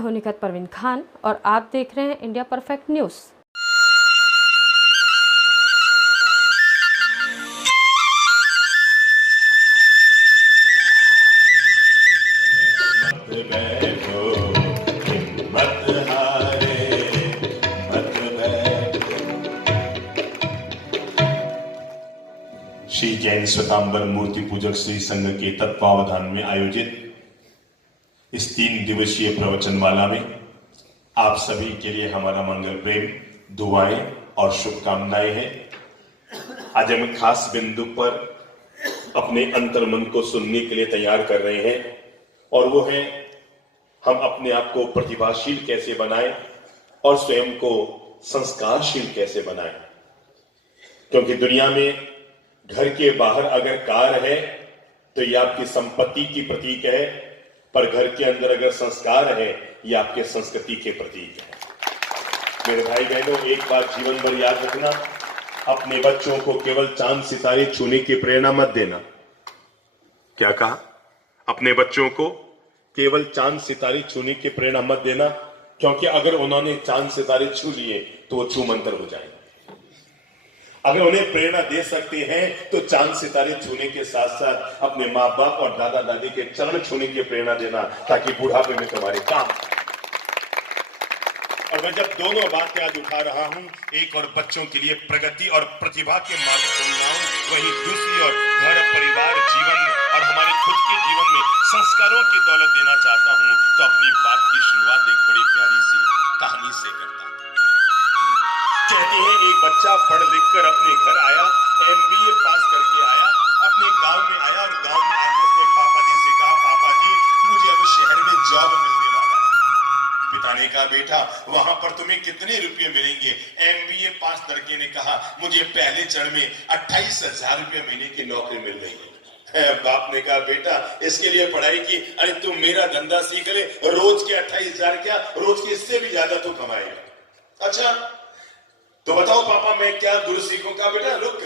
हूं निखत परवीन खान और आप देख रहे हैं India perfect news. Shri Jain Shwetambar Murti Pujak Shri संघ के तत्वावधान में आयोजित इस 3 दिवसीय प्रवचनमाला में आप सभी के लिए हमारा मंगल प्रेम, दुआएं और शुभकामनाएं हैं। आज हम खास बिंदु पर अपने अंतर्मन को सुनने के लिए तैयार कर रहे हैं और वो है हम अपने आप को प्रतिभाशील कैसे बनाएं और स्वयं को संस्कारशील कैसे बनाएं। क्योंकि दुनिया में घर के बाहर अगर कार है तो ये आपकी संपत्ति की प्रतीक है, पर घर के अंदर अगर संस्कार है ये आपके संस्कृति के प्रतीक है। मेरे भाई बहनों, एक बात जीवन भर याद रखना, अपने बच्चों को केवल चांद सितारे छूने की प्रेरणा मत देना। क्या कहा? अपने बच्चों को केवल चांद सितारे छूने की प्रेरणा मत देना, क्योंकि अगर उन्होंने चांद सितारे छू लिए तो वो छू मंतर हो जाएंगे। अगर उन्हें प्रेरणा दे सकते हैं तो चांद सितारे छूने के साथ साथ अपने माँ बाप और दादा दादी के चरण छूने की प्रेरणा देना, ताकि बुढ़ापे में तुम्हारे काम। और मैं जब दोनों बातें आज उठा रहा हूं, एक और बच्चों के लिए प्रगति और प्रतिभा के मार्ग खोल रहा हूं, वहीं दूसरी ओर घर, परिवार, जीवन और हमारे खुद के जीवन में संस्कारों की दौलत देना चाहता हूं, तो अपनी बात की शुरुआत एक बड़ी प्यारी सी कहानी से करता हूं। कहते हैं एक बच्चा पढ़ लिख कर अपने घर आया, MBA पास करके आया, अपने गांव में आया और गांव में आकर उसने पापा जी से कहा, पापा जी मुझे अब शहर में जॉब मिलने वाला है। पिता ने कहा, बेटा वहां पर तुम्हें कितने रुपए मिलेंगे? MBA पास लड़के ने कहा, मुझे पहले चरण में 28,000 रुपये महीने की नौकरी मिल रही है। बाप ने कहा, बेटा इसके लिए पढ़ाई की? अरे तुम मेरा धंधा सीख ले, रोज के 28,000 क्या, रोज के इससे भी ज्यादा तो कमाएगा। अच्छा तो बताओ पापा मैं क्या गुरु सीखूं? का बेटा रुक,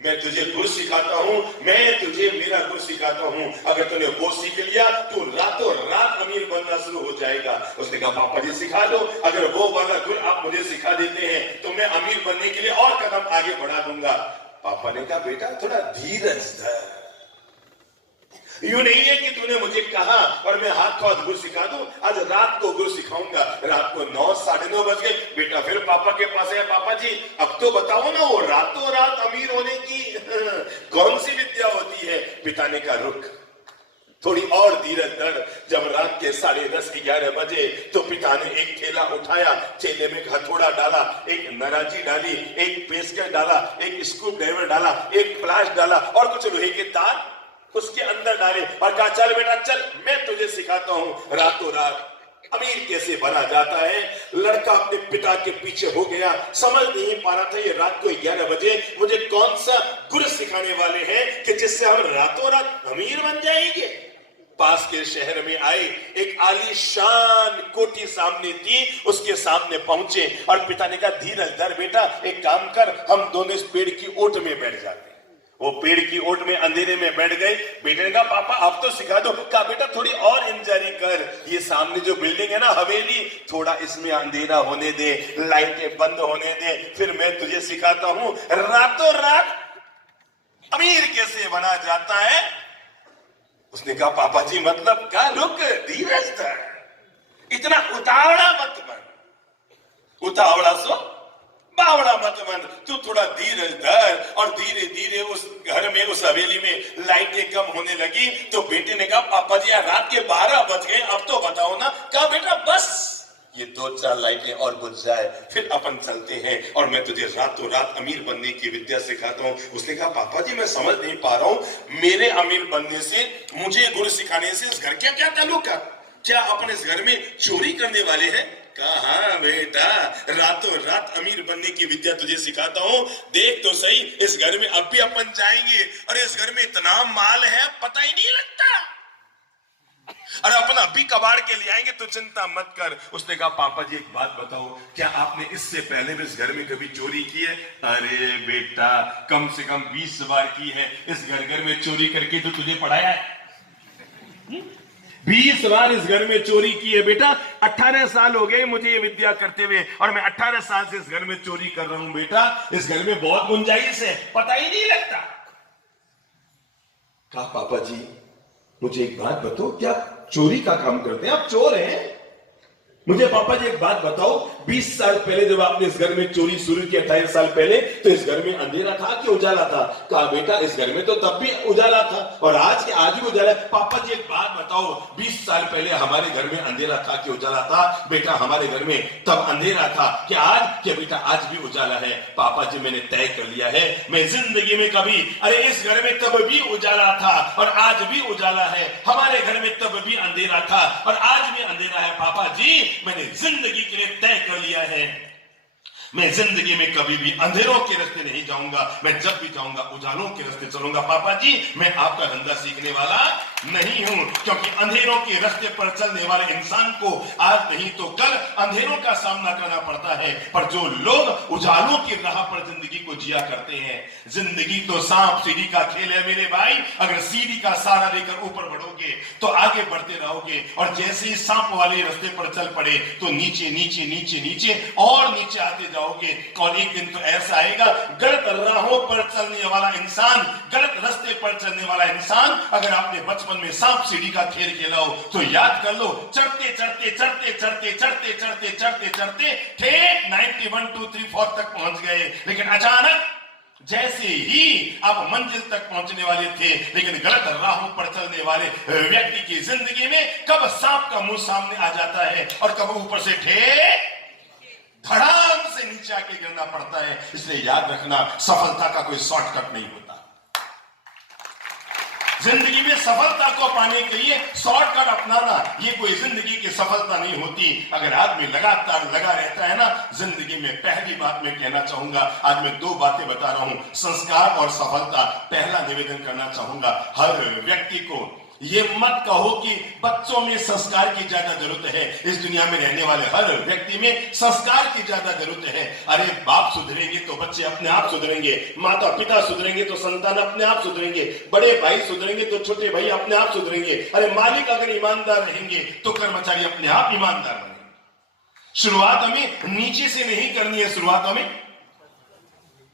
मैं तुझे गुरु सिखाता हूं, मैं तुझे मेरा गुरु सिखाता हूं। अगर तूने वो सीख लिया तो रातों रात अमीर बनना शुरू हो जाएगा। उसने कहा, पापा जी सिखा दो, अगर वो वाला गुरु आप मुझे सिखा देते हैं तो मैं अमीर बनने के लिए और कदम आगे बढ़ा दूंगा। पापा ने कहा, बेटा थोड़ा धीरज धर, यूं नहीं है कि तूने मुझे कहा और मैं हाथ को हाथ गुरु सिखा दूं। आज रात को गुरु सिखाऊंगा। रात को 9, 9:30 बज गए, बेटा फिर पापा के पास आया, पापा जी अब तो बताओ ना वो रातों रात अमीर होने की कौन सी विद्या होती है? पिता ने कहा, रुक थोड़ी और धीरज धर। जब रात के 10:30, 11 बजे तो पिता ने एक थैला उठाया, थैले में हथौड़ा डाला, एक नाराजी डाली, एक पेचकस डाला, एक स्क्रू ड्राइवर डाला, एक फ्लैश डाला और कुछ लोहे के तार उसके अंदर डाले और कहा, चल बेटा चल, मैं तुझे सिखाता हूं रातों रात अमीर कैसे बना जाता है। लड़का अपने पिता के पीछे हो गया, समझ नहीं पा रहा था ये रात को 11 बजे मुझे कौन सा गुरु सिखाने वाले हैं कि जिससे हम रातों रात अमीर बन जाएंगे। पास के शहर में आए, एक आलीशान कोठी सामने थी, उसके सामने पहुंचे और पिता ने कहा, धीरज धर बेटा, एक काम कर, हम दोनों इस पेड़ की ओट में बैठ जाते। वो पेड़ की ओट में अंधेरे में बैठ गए। बेटे ने कहा, पापा आप तो सिखा दो। कहा, बेटा थोड़ी और इंतजारी कर, ये सामने जो बिल्डिंग है ना हवेली, थोड़ा इसमें अंधेरा होने दे, लाइटें बंद होने दे, फिर मैं तुझे सिखाता हूं रातों रात अमीर कैसे बना जाता है। उसने कहा, पापा जी मतलब क्या? रुक, धीरज धर, इतना उतावला मत बन, उतावला सो बावड़ा मत बन, तू थोड़ा धीरज धर। और धीरे धीरे उस घर में, उस हवेली में लाइटें कम होने लगी। तो बेटे ने कहा, पापा जी रात के 12 बज गए, अब तो बताओ ना। कहा, बेटा बस ये 2-4 लाइटें और बुझ जाए फिर अपन चलते हैं और मैं तुझे रातों रात अमीर बनने की विद्या सिखाता हूं। उसने कहा, पापा जी मैं समझ नहीं पा रहा हूं, मेरे अमीर बनने से, मुझे गुरु सिखाने से इस घर का क्या ताल्लुक है? क्या अपन इस घर में चोरी करने वाले हैं? कहा, बेटा रातों रात अमीर बनने की विद्या तुझे सिखाता हूं, देख तो सही इस घर में अब भी अपन जाएंगे और इस घर में इतना माल है पता ही नहीं लगता, अरे अपन अभी कबाड़ के ले आएंगे, तो चिंता मत कर। उसने कहा, पापा जी एक बात बताओ, क्या आपने इससे पहले भी इस घर में कभी चोरी की है? अरे बेटा कम से कम 20 बार की है, इस घर में चोरी करके तो तुझे पढ़ाया है। 20 बार इस घर में चोरी की है बेटा। 18 साल हो गए मुझे ये विद्या करते हुए और मैं 18 साल से इस घर में चोरी कर रहा हूं बेटा। इस घर में बहुत गुंजाइश है, पता ही नहीं लगता। कहा पापा जी मुझे एक बात बताओ, क्या चोरी का काम करते हैं आप? चोर हैं? मुझे पापा जी एक बात बताओ, 20 साल पहले जब आपने इस घर में चोरी शुरू की, 28 साल पहले, तो इस घर में अंधेरा था कि उजाला था? कहा बेटा इस घर में तो तब भी उजाला था और आज के आज भी उजाला। पापा जी एक बात बताओ, 20 साल पहले हमारे घर में अंधेरा था कि उजाला था? बेटा हमारे घर में तब अंधेरा था कि आज, क्या बेटा आज भी उजाला है? पापा जी मैंने तय कर लिया है, मैं जिंदगी में कभी, अरे इस घर में तब भी उजाला था और आज भी उजाला है, हमारे घर में तब भी अंधेरा था और आज भी अंधेरा है। पापा जी मैंने जिंदगी के लिए तय कर लिया है, मैं जिंदगी में कभी भी अंधेरों के रास्ते नहीं जाऊंगा, मैं जब भी जाऊंगा उजालों के रास्ते चलूंगा। पापा जी मैं आपका धंधा सीखने वाला नहीं हूं, क्योंकि अंधेरों के रास्ते पर चलने वाले इंसान को आज नहीं तो कल अंधेरों का सामना करना पड़ता है। पर जो लोग उजालों की राह पर जिंदगी को जिया करते हैं, जिंदगी तो सांप सीढ़ी का खेल है मेरे भाई। अगर सीढ़ी का सहारा लेकर ऊपर बढ़ोगे तो आगे बढ़ते रहोगे और जैसे ही सांप वाले रास्ते पर चल पड़े तो नीचे नीचे नीचे नीचे और नीचे आते जाओगे। और एक दिन तो ऐसा आएगा, गलत राहों पर चलने वाला इंसान, गलत रास्ते पर चलने वाला इंसान, अगर आपने बचपन में सांप सीढ़ी का खेल खेला हो तो याद कर लो, चढ़ते चढ़ते चढ़ते चढ़ते चढ़ते चढ़ते चढ़ते चढ़ते ठेठ 91 2 3 4 तक पहुंच गए, लेकिन अचानक जैसे ही आप मंजिल तक पहुंचने वाले थे, लेकिन गलत राहों पर चलने वाले व्यक्ति की जिंदगी में कब सांप का मुंह सामने आ जाता है और कब ऊपर से ठेठ धड़ाम से नीचे आके गिरना पड़ता है। इसलिए याद रखना, सफलता का कोई शॉर्टकट नहीं होता। जिंदगी में सफलता को पाने के लिए शॉर्टकट अपनाना ये कोई जिंदगी की सफलता नहीं होती। अगर आदमी लगातार लगा रहता है ना जिंदगी में, पहली बात मैं कहना चाहूंगा, आज मैं 2 बातें बता रहा हूं, संस्कार और सफलता। पहला निवेदन करना चाहूंगा, हर व्यक्ति को ये मत कहो कि बच्चों में संस्कार की ज्यादा जरूरत है। इस दुनिया में रहने वाले हर व्यक्ति में संस्कार की ज्यादा जरूरत है। अरे बाप सुधरेंगे तो बच्चे अपने आप सुधरेंगे, माता पिता सुधरेंगे तो संतान अपने आप सुधरेंगे, बड़े भाई सुधरेंगे तो छोटे भाई अपने आप सुधरेंगे। अरे मालिक अगर ईमानदार रहेंगे तो कर्मचारी अपने आप ईमानदार बनेंगे। शुरुआत हमें नीचे से नहीं करनी है, शुरुआत हमें,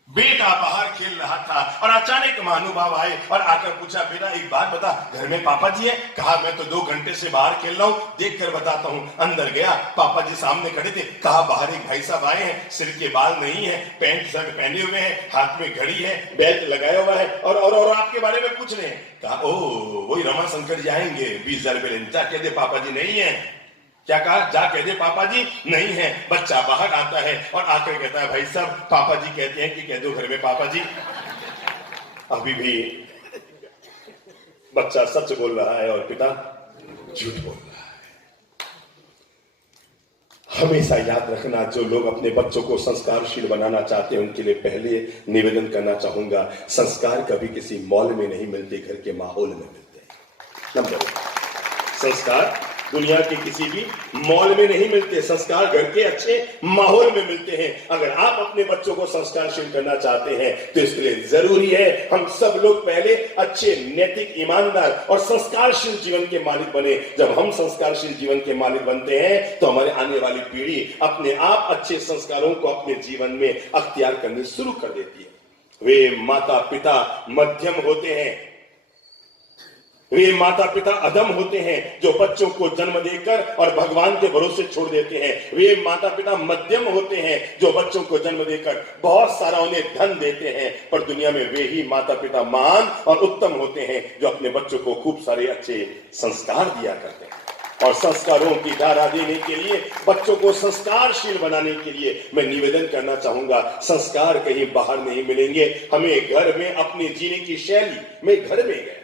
बेटा बाहर खेल रहा था और अचानक महानुभाव आए और आकर पूछा, बेटा एक बात बता, घर में पापा जी है? कहा मैं तो 2 घंटे से बाहर खेल रहा हूं, देख कर बताता हूं। अंदर गया, पापा जी सामने खड़े थे। कहा बाहर एक भाई साहब आए हैं, सिर के बाल नहीं है, पैंट शर्ट पहने हुए हैं, हाथ में घड़ी है, बेल्ट लगाया हुआ है और आपके बारे में पूछ रहे हैं। कहा ओ वही रमा शंकर जी आएंगे, 20,000 रुपए लेने। जा कह दे पापा जी नहीं है। क्या कहा? जा कह दे पापा जी नहीं है। बच्चा बाहर आता है और आकर कहता है, भाई साहब पापा जी कहते हैं कि कह दो घर में पापा जी। अभी भी बच्चा सच बोल रहा है और पिता झूठ बोल रहा है। हमेशा याद रखना, जो लोग अपने बच्चों को संस्कारशील बनाना चाहते हैं उनके लिए पहले निवेदन करना चाहूंगा, संस्कार कभी किसी मॉल में नहीं मिलते, घर के माहौल में मिलते हैं। नंबर 1, संस्कार दुनिया के किसी भी मॉल में नहीं मिलते, संस्कार घर के अच्छे माहौल में मिलते हैं। अगर आप अपने बच्चों को संस्कारशील करना चाहते हैं तो इसके लिए जरूरी है हम सब लोग पहले अच्छे, नैतिक, ईमानदार और संस्कारशील जीवन के मालिक बने। जब हम संस्कारशील जीवन के मालिक बनते हैं तो हमारे आने वाली पीढ़ी अपने आप अच्छे संस्कारों को अपने जीवन में अख्तियार करनी शुरू कर देती है। वे माता पिता मध्यम होते हैं, वे माता पिता अधम होते हैं जो बच्चों को जन्म देकर और भगवान के भरोसे छोड़ देते हैं। वे माता पिता मध्यम होते हैं जो बच्चों को जन्म देकर बहुत सारा उन्हें धन देते हैं। पर दुनिया में वे ही माता पिता महान और उत्तम होते हैं जो अपने बच्चों को खूब सारे अच्छे संस्कार दिया करते हैं। और संस्कारों की धारा देने के लिए, बच्चों को संस्कारशील बनाने के लिए मैं निवेदन करना चाहूंगा, संस्कार कहीं बाहर नहीं मिलेंगे, हमें घर में अपने जीने की शैली। मैं घर में गया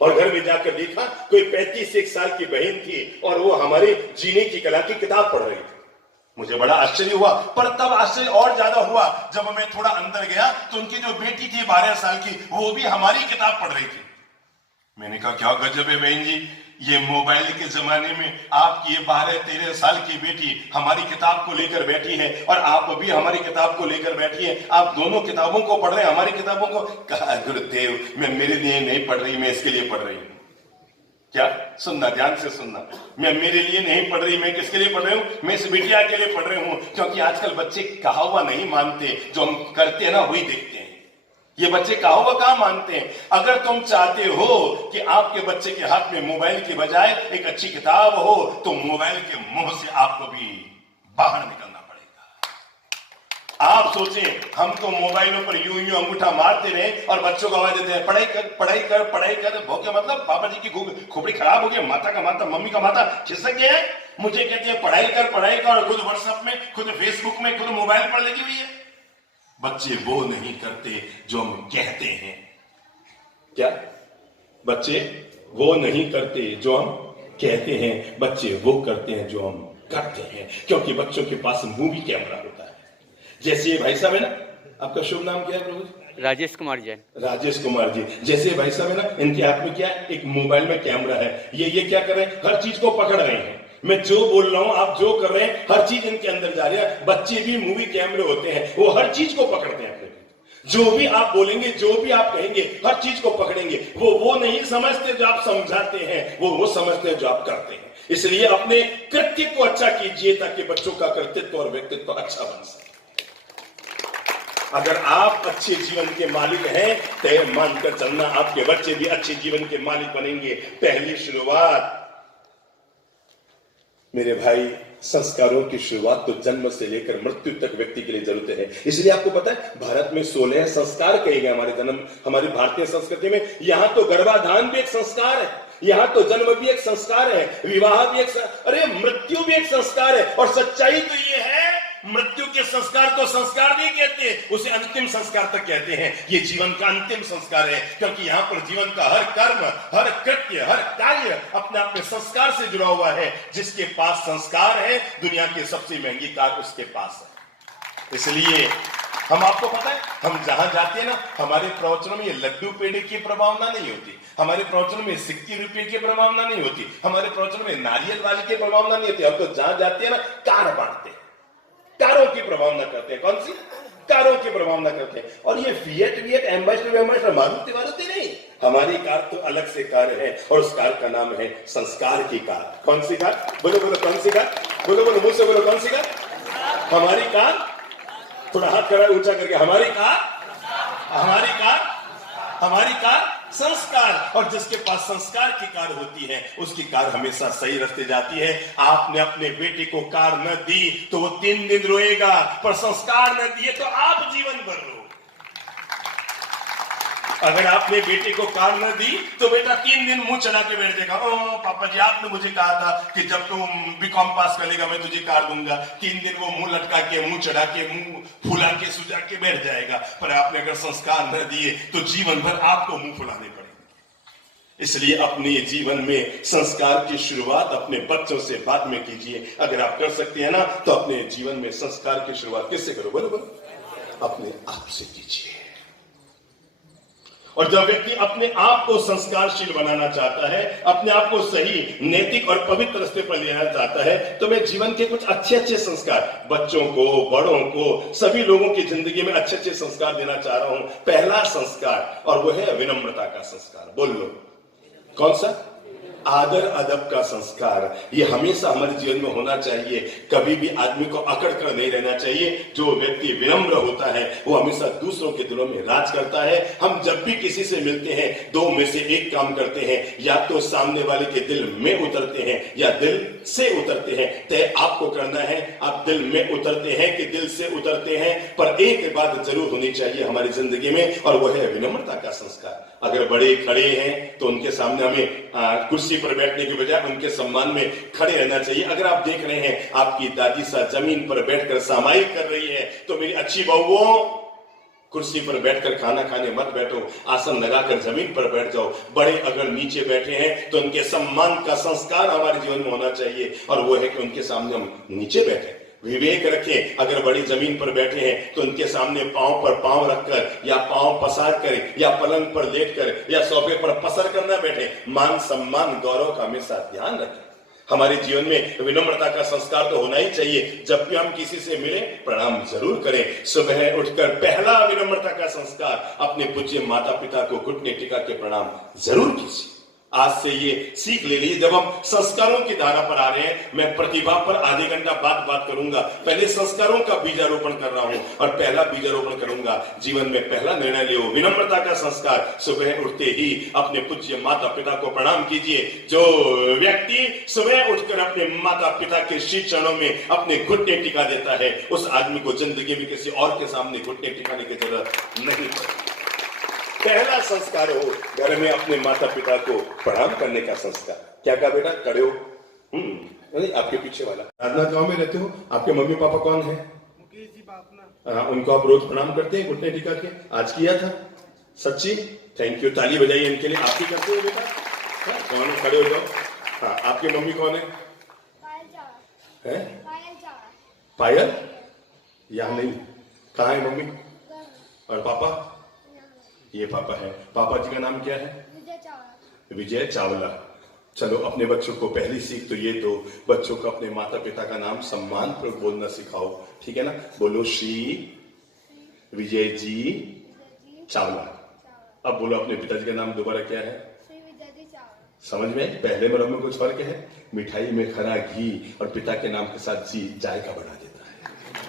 और घर में जाकर देखा कोई 35 साल की बहन थी और वो हमारे जीने की कला की किताब पढ़ रही थी। मुझे बड़ा आश्चर्य हुआ, पर तब आश्चर्य और ज्यादा हुआ जब मैं थोड़ा अंदर गया तो उनकी जो बेटी थी 12 साल की, वो भी हमारी किताब पढ़ रही थी। मैंने कहा क्या गजब है बहन जी, ये मोबाइल के जमाने में आपकी ये 12-13 साल की बेटी हमारी किताब को लेकर बैठी है और आप भी हमारी किताब को लेकर बैठी है, आप दोनों किताबों को पढ़ रहे हैं, हमारी किताबों को। कहा गुरुदेव मैं मेरे लिए नहीं पढ़ रही, मैं इसके लिए पढ़ रही हूं। क्या सुनना, ध्यान से सुनना। मैं मेरे लिए नहीं पढ़ रही, मैं किसके लिए पढ़ रही हूं? मैं इस बिटिया के लिए पढ़ रही हूं, क्योंकि आजकल बच्चे कहा हुआ नहीं मानते, जो हम करते हैं ना वही देखते हैं। ये बच्चे कहा हुआ कहां मानते हैं। अगर तुम चाहते हो कि आपके बच्चे के हाथ में मोबाइल की बजाय एक अच्छी किताब हो, तो मोबाइल के मुंह से आपको भी बाहर निकलना पड़ेगा। आप सोचें, हम तो मोबाइलों पर यूं यूं अंगूठा मारते रहे और बच्चों को आवाज देते हैं पढ़ाई कर पढ़ाई कर पढ़ाई कर। वो क्या मतलब? पापा जी की खोपड़ी खराब हो गई, माता का माता, मम्मी का माता खिसक गया है। मुझे कहते हैं पढ़ाई कर और खुद व्हाट्सएप में, खुद फेसबुक में, खुद मोबाइल पर लगी हुई है। बच्चे वो नहीं करते जो हम कहते हैं। क्या? बच्चे वो नहीं करते जो हम कहते हैं, बच्चे वो करते हैं जो हम करते हैं, क्योंकि बच्चों के पास मूवी कैमरा होता है। जैसे भाई साहब है ना, आपका शुभ नाम क्या है प्रभु? राजेश कुमार जैन। राजेश कुमार जी। जैसे भाई साहब है ना, इनके हाथ में क्या है? एक मोबाइल में कैमरा है। ये क्या कर रहे हैं? हर चीज को पकड़ रहे हैं। मैं जो बोल रहा हूं, आप जो कर रहे हैं, हर चीज इनके अंदर जा रही है। बच्चे भी मूवी कैमरे होते हैं, वो हर चीज को पकड़ते हैं अपने। जो भी आप बोलेंगे, जो भी आप कहेंगे, हर चीज को पकड़ेंगे। वो नहीं समझते जो आप समझाते हैं, वो समझते हैं जो आप करते हैं। इसलिए अपने कृत्य को अच्छा कीजिए ताकि बच्चों का कृतित्व और व्यक्तित्व अच्छा बन सके। अगर आप अच्छे जीवन के मालिक हैं, तय मानकर चलना, आपके बच्चे भी अच्छे जीवन के मालिक बनेंगे। पहली शुरुआत मेरे भाई, संस्कारों की शुरुआत तो जन्म से लेकर मृत्यु तक व्यक्ति के लिए जरूरत है। इसलिए आपको पता है, भारत में 16 संस्कार कहे गए। हमारी भारतीय संस्कृति में यहां तो गर्भाधान भी एक संस्कार है, यहां तो जन्म भी एक संस्कार है, विवाह भी एक, अरे मृत्यु भी एक संस्कार है। और सच्चाई तो ये है, मृत्यु के संस्कार को संस्कार नहीं कहते, उसे अंतिम संस्कार तक कहते हैं। ये जीवन का अंतिम संस्कार है, क्योंकि यहां पर जीवन का हर कर्म, हर कृत्य, हर कार्य अपने आप में संस्कार से जुड़ा हुआ है। जिसके पास संस्कार है, दुनिया की सबसे महंगी कार उसके पास है। इसलिए हम, आपको पता है, हम जहां जाते हैं ना, हमारे प्रवचनों में ये लड्डू पेड़े की प्रभावना नहीं होती, हमारे प्रवचनों में सिक्के रुपये की प्रभावना नहीं होती, हमारे प्रवचनों में नारियल वाले की प्रभावना नहीं होती। हम तो जहां जाते हैं ना, कार बांटते हैं, कारों की प्रभावना करते हैं। कौन सी? कारों की प्रभावना करते हैं। और ये फिएट एम्बेसडर मारुति नहीं, हमारी कार तो अलग से कार है, और उस कार का नाम है संस्कार की कार। कौन सी कार? बोलो कौन सी कार? बोलो मुंह से बोलो, कौन सी कार? हमारी कार, थोड़ा हाथ करा ऊंचा करके, हमारी कार संस्कार। और जिसके पास संस्कार की कार होती है, उसकी कार हमेशा सही रास्ते जाती है। आपने अपने बेटे को कार न दी तो वो 3 दिन रोएगा, पर संस्कार न दिए तो आप जीवन भर रो। अगर आपने बेटे को कार न दी तो बेटा 3 दिन मुंह चढ़ा के बैठ जाएगा। ओ पापा जी, आपने मुझे कहा था कि जब तुम बीकॉम पास कर लेगा मैं तुझे कार दूंगा। 3 दिन वो मुंह लटका के, मुंह चढ़ा के, मुंह फुला के, सुजा के बैठ जाएगा। पर आपने अगर संस्कार न दिए तो जीवन भर आपको मुंह फुलाने पड़ेंगे। इसलिए अपने जीवन में संस्कार की शुरुआत अपने बच्चों से बाद में कीजिए। अगर आप कर सकते हैं ना, तो अपने जीवन में संस्कार की शुरुआत किससे करो? बोलो अपने आप से कीजिए। और जब व्यक्ति अपने आप को संस्कारशील बनाना चाहता है, अपने आप को सही, नैतिक और पवित्र रास्ते पर ले जाना चाहता है, तो मैं जीवन के कुछ अच्छे संस्कार बच्चों को, बड़ों को, सभी लोगों की जिंदगी में अच्छे संस्कार देना चाह रहा हूं। पहला संस्कार, और वो है विनम्रता का संस्कार। बोल लो, कौन सा? आदर अदब का संस्कार। ये हमेशा हमारे जीवन में होना चाहिए। कभी भी आदमी को अकड़ कर नहीं रहना चाहिए। जो व्यक्ति विनम्र होता है, वो हमेशा दूसरों के दिलों में राज करता है। हम जब भी किसी से मिलते हैं, 2 में से एक काम करते हैं, या तो सामने वाले के दिल में उतरते हैं या दिल से उतरते हैं। तय आपको करना है, आप दिल में उतरते हैं कि दिल से उतरते हैं। पर एक बात जरूर होनी चाहिए हमारी जिंदगी में, और वो है विनम्रता का संस्कार। अगर बड़े खड़े हैं तो उनके सामने हमें कुर्सी पर बैठने के बजाय उनके सम्मान में खड़े रहना चाहिए। अगर आप देख रहे हैं आपकी दादी सा जमीन पर बैठकर सामायिक कर रही है, तो मेरी अच्छी बहुओं, कुर्सी पर बैठकर खाना खाने मत बैठो, आसन लगाकर जमीन पर बैठ जाओ। बड़े अगर नीचे बैठे हैं तो उनके सम्मान का संस्कार हमारे जीवन में होना चाहिए, और वो है कि उनके सामने हम नीचे बैठे। विवेक रखें। अगर बड़ी जमीन पर बैठे हैं तो उनके सामने पांव पर पांव रखकर, या पांव पसार कर, या पलंग पर लेटकर, या सोफे पर पसर कर न बैठे। मान सम्मान गौरव का हमेशा ध्यान रखें। हमारे जीवन में विनम्रता का संस्कार तो होना ही चाहिए। जब भी हम किसी से मिले, प्रणाम जरूर करें। सुबह उठकर पहला विनम्रता का संस्कार, अपने पूज्य माता पिता को घुटने टिका के प्रणाम जरूर कीजिए। आज से ये सीख ले लीजिए। जब हम संस्कारों की धारा पर आ रहे हैं, मैं प्रतिभा पर आधे घंटा बात करूंगा। पहले संस्कारों का बीजारोपण कर रहा हूं और पहला बीजारोपण करूंगा। जीवन में पहला निर्णय लियो, विनम्रता का संस्कार। सुबह उठते ही अपने पूज्य माता पिता को प्रणाम कीजिए। जो व्यक्ति सुबह उठकर अपने माता पिता के श्री चरणों में अपने घुटने टिका देता है, उस आदमी को जिंदगी में किसी और के सामने घुटने टिकाने की जरूरत नहीं पड़ती। पहला संस्कार हो घर में अपने माता पिता को प्रणाम करने का संस्कार। क्या कहा बेटा, खड़े हो। नहीं, आपके पीछे वाला। राजनाथ गांव में रहते हो, आपके मम्मी पापा कौन है? मुकेश जी बापना। उनको आप रोज प्रणाम करते हैं घुटने टिका के? आज किया था? सच्ची? थैंक यू, ताली बजाइए इनके लिए। आप ही करते हो बेटा? कौन? खड़े हो जाओ। हाँ, आपकी मम्मी कौन है? पायल? यहाँ नहीं, कहाँ है मम्मी? और पापा? ये पापा है। पापा जी का नाम क्या है? विजय चावला। चलो, अपने बच्चों को पहली सीख तो ये दो, बच्चों को अपने माता पिता का नाम सम्मान पर बोलना सिखाओ, ठीक है ना? बोलो श्री विजय जी चावला। अब बोलो अपने पिताजी का नाम दोबारा क्या है? समझ में? पहले बार में कुछ फर्क है? मिठाई में खरा घी और पिता के नाम के साथ जी जायका बढ़ा देता है,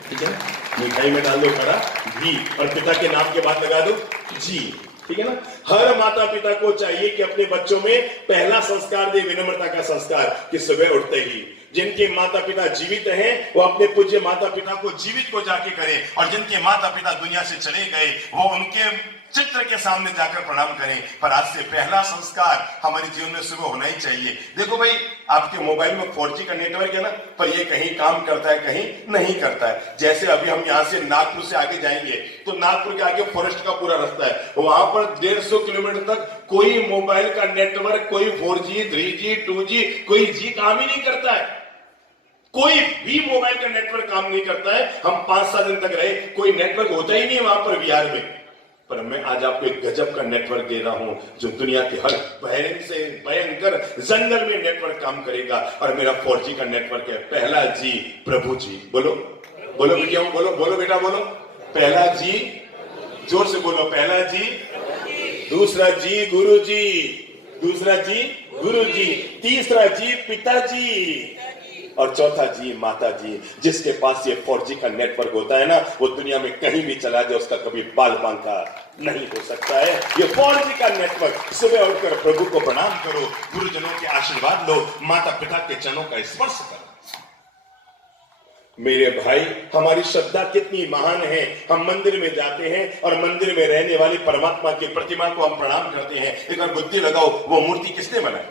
ठीक है ना? मिठाई में डाल दो खरा घी और पिता के नाम के बाद लगा दो जी, ठीक है ना? हर माता पिता को चाहिए कि अपने बच्चों में पहला संस्कार दे, विनम्रता का संस्कार, कि सुबह उठते ही जिनके माता पिता जीवित हैं वो अपने पूज्य माता पिता को जीवित को जाके करें, और जिनके माता पिता दुनिया से चले गए वो उनके चित्र के सामने जाकर प्रणाम करें। पर आज से पहला संस्कार हमारे जीवन में सुबह होना ही चाहिए। देखो भाई, आपके मोबाइल में 4G का नेटवर्क है ना, पर ये कहीं काम करता है, कहीं नहीं करता है। जैसे अभी हम यहाँ से नागपुर से आगे जाएंगे तो नागपुर के आगे फॉरेस्ट का पूरा रास्ता है, वहां पर 150 किलोमीटर तक कोई मोबाइल का नेटवर्क, कोई 4G 3G 2G कोई जी काम ही नहीं करता है। कोई भी मोबाइल का नेटवर्क काम नहीं करता है। हम 5-7 दिन तक रहे, कोई नेटवर्क होता ही नहीं वहां पर बिहार में। पर मैं आज आपको एक गजब का नेटवर्क दे रहा हूं जो दुनिया के हर भयंकर जंगल में नेटवर्क काम करेगा, और मेरा 4G का नेटवर्क है। पहला जी प्रभु जी। बोलो बोलो बेटिया, बोलो बोलो बेटा, बोलो पहला जी, जोर से बोलो, पहला जी। दूसरा जी गुरु जी, दूसरा जी गुरु जी, तीसरा जी पिताजी, और चौथा जी माता जी। जिसके पास ये 4G का नेटवर्क होता है ना, वो दुनिया में कहीं भी चला जाए उसका कभी बाल बांका नहीं हो सकता है। ये 4G का नेटवर्क। सुबह उठकर प्रभु को प्रणाम करो, गुरुजनों के आशीर्वाद लो, माता पिता के चरणों का स्पर्श करो। मेरे भाई, हमारी श्रद्धा कितनी महान है। हम मंदिर में जाते हैं और मंदिर में रहने वाली परमात्मा की प्रतिमा को हम प्रणाम करते हैं। एक बार बुद्धि लगाओ, वो मूर्ति किसने बनाई?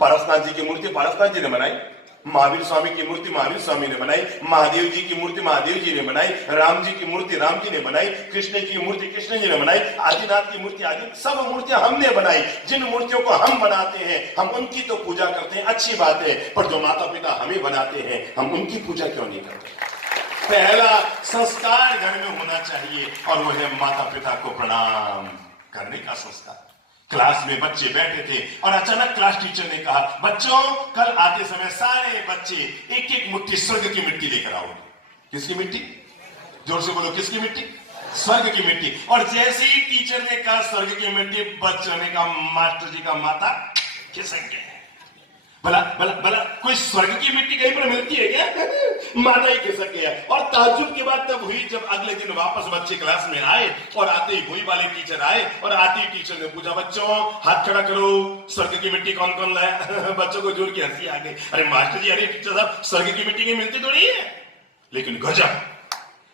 पारसनाथ जी की मूर्ति पारसनाथ जी ने बनाई, महावीर स्वामी की मूर्ति महावीर स्वामी ने बनाई, महादेव जी की मूर्ति महादेव जी ने बनाई, राम जी की मूर्ति राम जी ने बनाई, कृष्ण की मूर्ति कृष्ण जी ने बनाई, आदिनाथ की मूर्ति आदि, सब मूर्तियां हमने बनाई। जिन मूर्तियों को हम बनाते हैं हम उनकी तो पूजा करते हैं, अच्छी बात है, पर जो माता पिता हमें बनाते हैं हम उनकी पूजा क्यों नहीं करते? पहला संस्कार घर में होना चाहिए और वो है माता पिता को प्रणाम करने का संस्कार। क्लास में बच्चे बैठे थे और अचानक क्लास टीचर ने कहा, बच्चों कल आते समय सारे बच्चे एक एक मुट्ठी स्वर्ग की मिट्टी लेकर आओगे। किसकी मिट्टी? जोर से बोलो, किसकी मिट्टी? स्वर्ग की मिट्टी। और जैसे ही टीचर ने कहा स्वर्ग की मिट्टी, बच्चों ने कहा मास्टर जी का माथा खिसक गया। भला भला भला कोई स्वर्ग की मिट्टी कहीं पर मिलती है क्या? माथा ही खिसक गया। और ताज्जुब की बात तब हुई जब अगले दिन वापस बच्चे क्लास में आए और आते ही वही वाले टीचर आए और आते ही टीचर ने पूछा, बच्चों हाथ खड़ा करो, स्वर्ग की मिट्टी कौन कौन लाया? बच्चों को जोर की हंसी आ गई। अरे मास्टर जी, अरे टीचर साहब, स्वर्ग की मिट्टी की मिलती तो नहीं है। लेकिन गजब,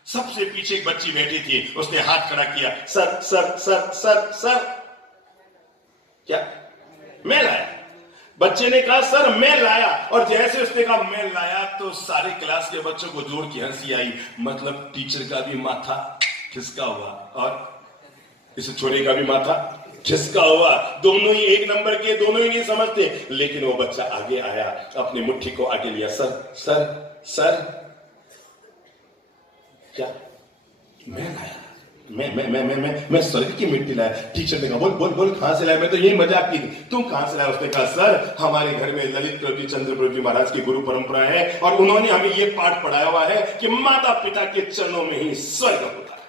सबसे पीछे एक बच्ची बैठी थी, उसने हाथ खड़ा किया, sir sir sir sir sir, क्या मैं लाया? बच्चे ने कहा सर मैं लाया। और जैसे उसने कहा मैं लाया तो सारे क्लास के बच्चों को जोर की हंसी आई। मतलब टीचर का भी माथा खिसका हुआ और इस छोरे का भी माथा खिसका हुआ। दोनों ही एक नंबर के, दोनों ही नहीं समझते। लेकिन वो बच्चा आगे आया, अपनी मुट्ठी को आगे लिया, सर सर सर, क्या मैं लाया? मैं स्वर्ग की मिट्टी लाया। टीचर ने कहा बोल बोल बोल, कहां से लाया? मैं तो यही मजाक की, तुम कहां से लाया? उसने कहा सर हमारे घर में ललित प्रभु जी चंद्र प्रभु जी महाराज की गुरु परंपरा है और उन्होंने हमें ये पाठ पढ़ाया हुआ है कि माता पिता के चरणों में ही स्वर्ग होता है।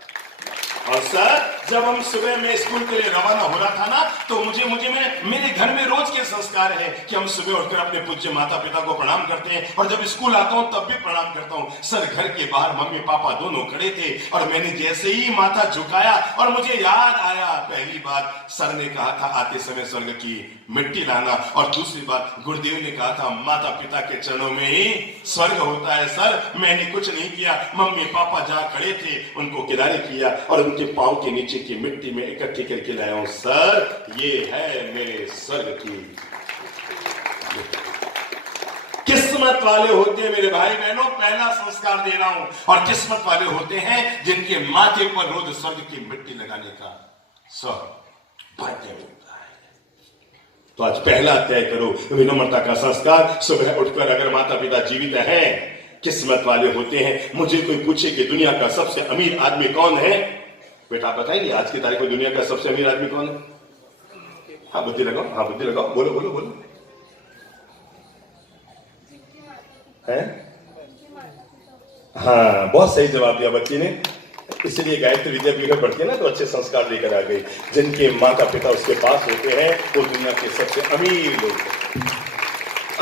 और सर जब हम सुबह में स्कूल के लिए रवाना हो रहा था ना, तो मेरे घर में रोज के संस्कार है कि हम सुबह उठकर अपने पूज्य माता पिता को प्रणाम करते हैं, और जब स्कूल आता हूं तब भी प्रणाम करता हूं। सर घर के बाहर मम्मी पापा दोनों खड़े थे, और मैंने जैसे ही माथा झुकाया और मुझे याद आया पहली बात सर ने कहा था आते समय स्वर्ग की मिट्टी लाना, और दूसरी बात गुरुदेव ने कहा था माता पिता के चरणों में ही स्वर्ग होता है। सर मैंने कुछ नहीं किया, मम्मी पापा जहां खड़े थे उनको किनारे किया और उनके पांव के नीचे की मिट्टी में इकट्ठी करके लाया हूं। सर ये है मेरे स्वर्ग की। किस्मत वाले होते हैं मेरे भाई बहनों, पहला संस्कार दे रहा हूं, और किस्मत वाले होते हैं जिनके माथे पर रोज स्वर्ग की मिट्टी लगाने का सौभाग्य मिलता है। तो आज पहला तय करो विनम्रता का संस्कार। सुबह उठकर अगर माता पिता जीवित हैं, किस्मत वाले होते हैं। मुझे कोई पूछे कि दुनिया का सबसे अमीर आदमी कौन है, बेटा आप बताइए आज की तारीख में दुनिया का सबसे अमीर आदमी कौन है? हाँ बुद्धि लगाओ, हाँ बुद्धि लगाओ, बोलो बोलो बोलो। है? हाँ बहुत सही जवाब दिया बच्ची ने, इसलिए गायत्री विद्यापीठ में पढ़ती है ना तो अच्छे संस्कार लेकर आ गई। जिनके माता पिता उसके पास होते हैं वो दुनिया के सबसे अमीर लोग हैं।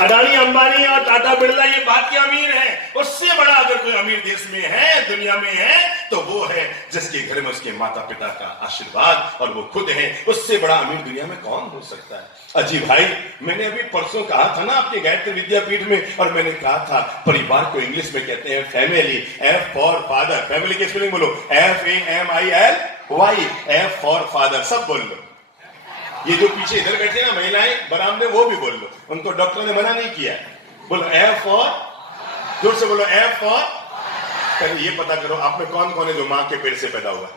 अडानी अंबानी और टाटा बिरला ये बात के अमीर हैं, उससे बड़ा अगर कोई अमीर देश में है दुनिया में है तो वो है जिसके घर में उसके माता पिता का आशीर्वाद और वो खुद है। उससे बड़ा अमीर दुनिया में कौन हो सकता है? अजी भाई मैंने अभी परसों कहा था ना आपके गायत्री विद्यापीठ में, और मैंने कहा था परिवार को इंग्लिश में कहते हैं family, F for father. Family की स्पेलिंग बोलो, FAMILY, एफ फॉर फादर। सब बोल लो। ये जो पीछे इधर बैठे ना महिलाएं बरामदे वो भी बोल लो, उनको डॉक्टर ने मना नहीं किया। बोलो एफ फॉर, जोर से बोलो एफ फॉर। पहले ये पता करो आप में कौन कौन है जो मां के पेट से पैदा हुआ।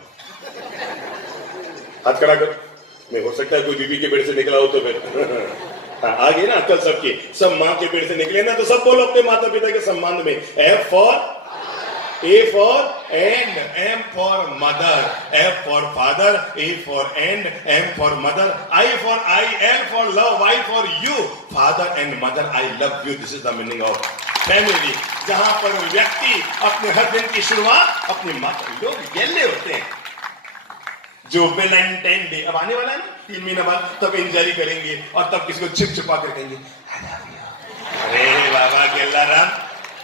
हाथ खड़ा करो। मैं हो सकता है कोई बीबी के पेट से निकला हो तो फिर आ गई ना अक्ल सबकी। सब मां के पेट से निकले ना तो सब बोलो अपने माता पिता के सम्मान में F for, A for and, M for mother, F for father, A for and, M for mother, I for I, L for love, Y for you, father and mother, I love you. This is the meaning of family. जहां पर व्यक्ति अपने हर दिन की शुरुआत अपनी माता, लोग गेले होते हैं जो वैलेंटाइन डे अब आने वाला है ना 3 महीना बाद, तब एंजॉय करेंगे और तब किसी को छिप छिपा कर कहेंगे अरे बाबा गेला राम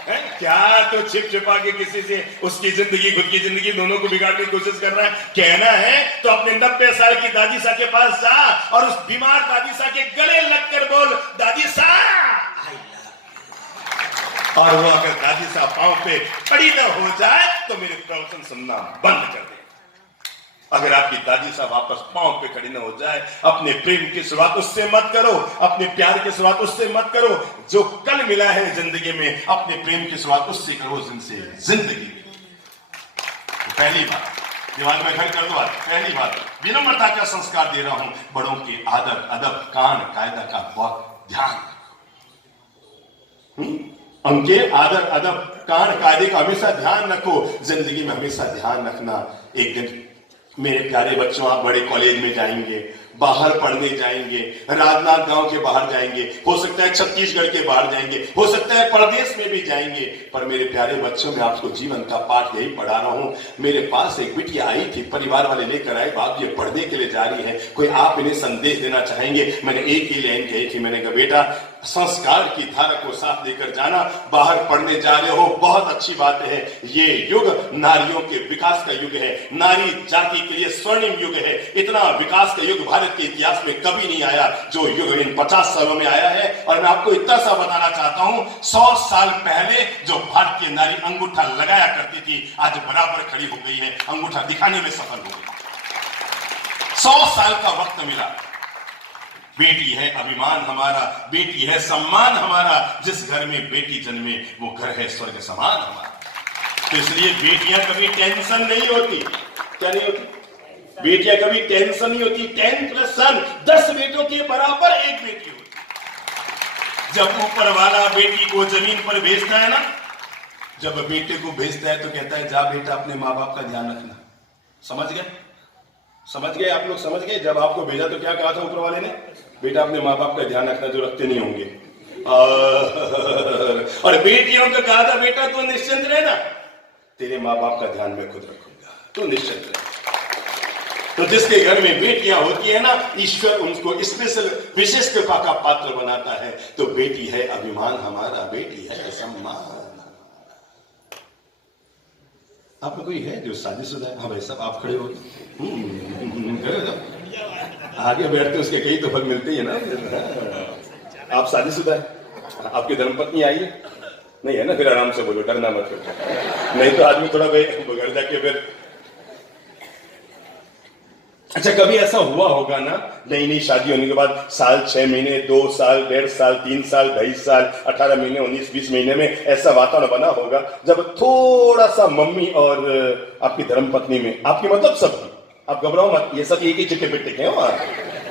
है क्या, तो छिप छिपा के किसी से उसकी जिंदगी खुद की जिंदगी दोनों को बिगाड़ने की कोशिश कर रहा है। कहना है तो अपने 90 साल की दादी सा के पास जा और उस बीमार दादी सा के गले लगकर बोल दादी सा आई लव। और वो अगर दादी सा पांव पे खड़ी न हो जाए तो मेरे प्रवचन सुनना बंद कर दे। अगर आपकी दादी साहब वापस पांव पे खड़ी न हो जाए, अपने प्रेम की शुरुआत उससे मत करो, अपने प्यार की शुरुआत उससे मत करो। जो कल मिला है जिंदगी में अपने प्रेम की शुरुआत उससे करो जिनसे जिंदगी मिली। तो पहली बात दीवार में घर कर दो। पहली बात विनम्रता का संस्कार दे रहा हूं, बड़ों के आदर अदब कान कायदा का बहुत ध्यान रखो। उनके आदर अदब कान कायदे का हमेशा ध्यान रखो। जिंदगी में हमेशा ध्यान रखना, एक दिन मेरे प्यारे बच्चों आप बड़े कॉलेज में जाएंगे, बाहर पढ़ने जाएंगे, राजनांद गांव के बाहर जाएंगे, हो सकता है छत्तीसगढ़ के बाहर जाएंगे, हो सकता है परदेश में भी जाएंगे, पर मेरे प्यारे बच्चों में आपको जीवन का पाठ यही पढ़ा रहा हूं। मेरे पास एक बिटिया आई थी, परिवार वाले लेकर आए, बाप ये पढ़ने के लिए जा रही है, कोई आप इन्हें संदेश देना चाहेंगे? मैंने एक ही लाइन कही थी, मैंने कहा बेटा संस्कार की धारा को साथ लेकर जाना, बाहर पढ़ने जा रहे हो बहुत अच्छी बात है। ये युग नारियों के विकास का युग है, नारी जाति के लिए स्वर्णिम युग है। इतना विकास का युग भारत के इतिहास में कभी नहीं आया जो युग इन 50 सालों में आया है। और मैं आपको इतना सा बताना चाहता हूं, 100 साल पहले जो भारतीय नारी अंगूठा लगाया करती थी आज बराबर खड़ी हो गई है, अंगूठा दिखाने में सफल हो गई। 100 साल का वक्त मिला। बेटी है अभिमान हमारा, बेटी है सम्मान हमारा। जिस घर में बेटी जन्मे वो घर है स्वर्ग समान हमारा। तो इसलिए बेटियां कभी टेंशन नहीं होती। क्या नहीं होती? बेटियां कभी टेंशन नहीं होती। 10 + सन 10 बेटों के बराबर एक बेटी होती। जब ऊपर वाला बेटी को जमीन पर भेजता है ना, जब बेटे को भेजता है तो कहता है जा बेटा अपने माँ बाप का ध्यान रखना। समझ गए? समझ गए आप लोग? समझ गए? जब आपको भेजा तो क्या कहा था ऊपर वाले ने? बेटा अपने माँ बाप का ध्यान रखना जो रखते नहीं होंगे। और बेटियों को कहा था बेटा तू निश्चिंत रहना, तेरे माँ बाप का ध्यान मैं खुद रखूंगा, तू निश्चिंत रह। तो जिसके घर में बेटियां होती है ना, ईश्वर उनको स्पेशल विशेष कृपा का पात्र बनाता है। तो बेटी है अभिमान हमारा, बेटी है सम्मान। आप में कोई है जो शादीशुदा है? हाँ भाई साहब, आप खड़े हो, आगे बैठते उसके कई तो फल मिलते ही है ना। आप शादीशुदा है, आपकी धर्मपत्नी आई है? नहीं है ना, फिर आराम से बोलो, डरना मत करो, नहीं तो आदमी थोड़ा बगड़ जाके फिर। अच्छा, कभी ऐसा हुआ होगा ना, नई नई शादी होने के बाद साल 6 महीने, 2 साल, 1.5 साल, 3 साल, 2.5 साल, 18 महीने, 19-20 महीने में ऐसा वातावरण बना होगा जब थोड़ा सा मम्मी और आपकी धर्मपत्नी में, आपकी मतलब सबकी, आप घबराओ मत, ये सब एक ही चिट्टे पिट्टे के हो,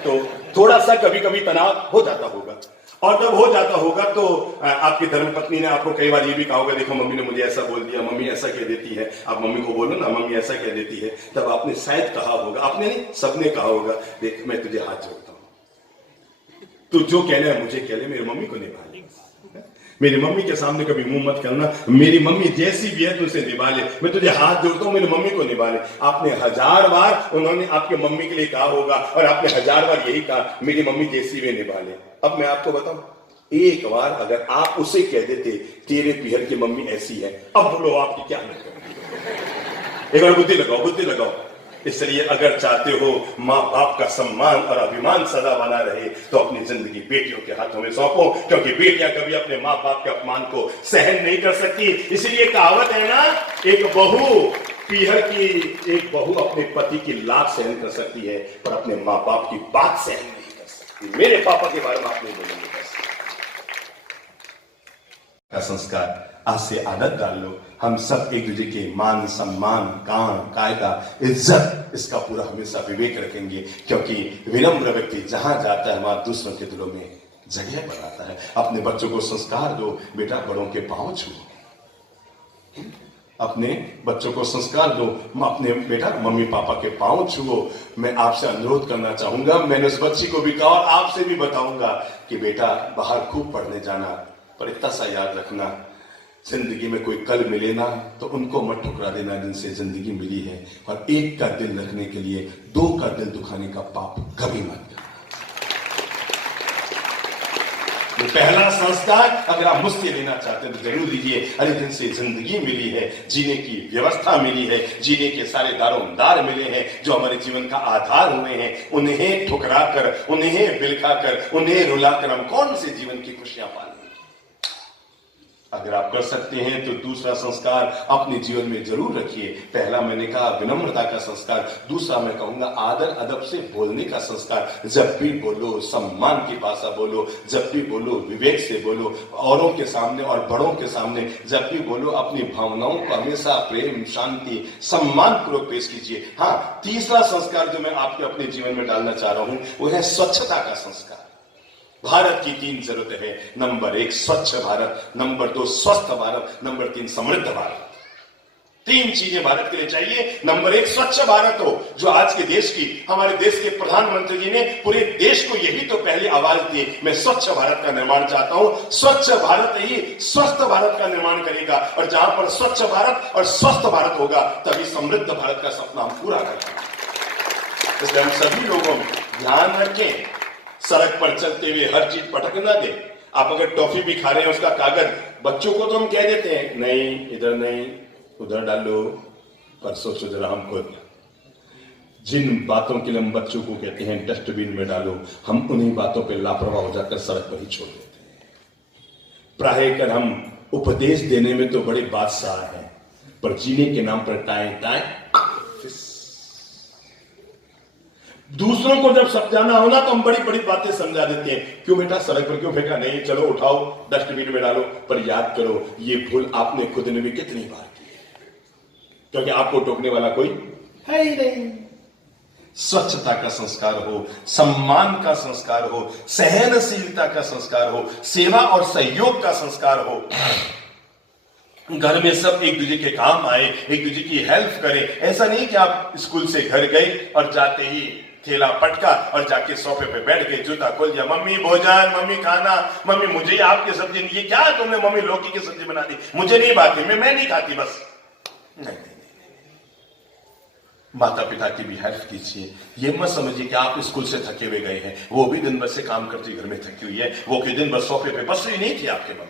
तो थोड़ा सा कभी कभी तनाव हो जाता होगा। और जब हो जाता होगा तो आपकी धर्मपत्नी ने आपको कई बार ये भी कहा होगा, देखो मम्मी ने मुझे ऐसा बोल दिया, मम्मी ऐसा कह देती है, आप मम्मी को बोलो ना मम्मी ऐसा कह देती है। तब आपने शायद कहा होगा, आपने नहीं, सबने कहा होगा, देख मैं तुझे हाथ जोड़ता हूं, तू जो कहना है मुझे कह ले, मेरी मम्मी को निभा ले, मेरी मम्मी के सामने कभी मुंह मत करना, मेरी मम्मी जैसी भी है तू उसे निभा ले, मैं तुझे हाथ जोड़ता हूं, मेरी मम्मी को निभा ले। आपने 1000 बार उन्होंने आपके मम्मी के लिए कहा होगा, और आपने 1000 बार यही कहा, मेरी मम्मी जैसी भी निभा ले। अब मैं आपको बताऊं, एक बार अगर आप उसे कह देते तेरे पीहर की मम्मी ऐसी है, अब बोलो आपकी क्या हालत है? एक बार बुद्धि लगाओ, बुद्धि लगाओ। इसलिए अगर चाहते हो माँ बाप का सम्मान और अभिमान सदा बना रहे तो अपनी जिंदगी बेटियों के हाथों में सौंपो, क्योंकि बेटियां कभी अपने माँ बाप के अपमान को सहन नहीं कर सकती। इसलिए कहावत है ना, एक बहू पीहर की, एक बहू अपने पति की लात सहन कर सकती है पर अपने माँ बाप की बात सहन नहीं कर सकती। मेरे पापा के बारे में आप नहीं बोलेंगे का संस्कार आज से आदत डाल लो। हम सब एक दूसरे के मान सम्मान, काम, कायदा, इज्जत, इसका पूरा हमेशा विवेक रखेंगे, क्योंकि विनम्र व्यक्ति जहां जाता है वहां दूसरों के दिलों में जगह बनाता है। अपने बच्चों को संस्कार दो, बेटा बड़ों के पांव छुओ, अपने बच्चों को संस्कार दो, अपने बेटा मम्मी पापा के पांव छुओ। मैं आपसे अनुरोध करना चाहूंगा, मैंने उस बच्ची को भी कहा और आपसे भी बताऊंगा कि बेटा बाहर खूब पढ़ने जाना, पर इतना सा याद रखना, जिंदगी में कोई कल मिले ना तो उनको मत ठुकरा देना जिनसे जिंदगी मिली है, और एक का दिल रखने के लिए 2 का दिल दुखाने का पाप कभी मत करना। पहला संस्कार अगर आप मुझसे लेना चाहते हैं तो जरूर लीजिए। अरे जिनसे जिंदगी मिली है, जीने की व्यवस्था मिली है, जीने के सारे दारोमदार मिले हैं, जो हमारे जीवन का आधार हुए हैं, उन्हें ठुकरा कर, उन्हें बिलखा कर, उन्हें रुलाकर हम कौन से जीवन की खुशियां पालें? अगर आप कर सकते हैं तो दूसरा संस्कार अपने जीवन में जरूर रखिए। पहला मैंने कहा विनम्रता का संस्कार, दूसरा मैं कहूंगा आदर अदब से बोलने का संस्कार। जब भी बोलो सम्मान की भाषा बोलो, जब भी बोलो विवेक से बोलो, औरों के सामने और बड़ों के सामने जब भी बोलो अपनी भावनाओं को हमेशा प्रेम, शांति, सम्मान पूर्वक पेश कीजिए। हाँ, तीसरा संस्कार जो मैं आपके अपने जीवन में डालना चाह रहा हूं वो है स्वच्छता का संस्कार। भारत की 3 जरूरतें हैं, नंबर 1 स्वच्छ भारत, नंबर 2 स्वस्थ भारत, नंबर 3 समृद्ध भारत। 3 चीजें भारत के लिए चाहिए। नंबर 1 स्वच्छ भारत हो, जो आज के देश की, हमारे देश के प्रधानमंत्री जी ने पूरे देश को यही तो पहले आवाज दी, मैं स्वच्छ भारत का निर्माण चाहता हूं। स्वच्छ भारत ही स्वस्थ भारत का निर्माण करेगा, और जहां पर स्वच्छ भारत और स्वस्थ भारत होगा तभी समृद्ध भारत का सपना हम पूरा करेंगे। इसलिए हम सभी लोगों ध्यान रखें, सड़क पर चलते हुए हर चीज पटक ना दे। आप अगर टॉफी भी खा रहे हैं उसका कागज, बच्चों को तो हम कह देते हैं नहीं इधर नहीं उधर डालो, पर सोचो जरा हम खुद जिन बातों के लिए हम बच्चों को कहते हैं डस्टबिन में डालो, हम उन्हीं बातों पर लापरवाह हो जाकर सड़क पर ही छोड़ देते हैं। प्राय कर हम उपदेश देने में तो बड़े बादशाह हैं, पर जीने के नाम पर टाएं टाएं। दूसरों को जब समझाना हो ना तो हम बड़ी बड़ी बातें समझा देते हैं, क्यों बेटा सड़क पर क्यों फेंका, नहीं चलो उठाओ डस्टबिन में डालो। पर याद करो ये भूल आपने खुद ने भी कितनी बार की है, क्योंकि आपको टोकने वाला कोई है ही नहीं। स्वच्छता का संस्कार हो, सम्मान का संस्कार हो, सहनशीलता का संस्कार हो, सेवा और सहयोग का संस्कार हो। घर में सब एक दूसरे के काम आए, एक दूसरे की हेल्प करें। ऐसा नहीं कि आप स्कूल से घर गए और जाते ही थैला पटका और जाके सोफे पे बैठ के जूता खोल दिया, मम्मी भोजन, मम्मी खाना, मम्मी मुझे आपकी सब्जी नहीं, ये क्या तुमने मम्मी लौकी की सब्जी बना दी, मुझे नहीं भाती, मैं नहीं खाती बस। नहीं, माता पिता की भी हेल्प कीजिए। ये मत समझिए कि आप स्कूल से थके हुए गए हैं, वो भी दिन भर से काम करती घर में थकी हुई है, वो कि दिन भर सोफे पे बस ही नहीं थी आपके मन।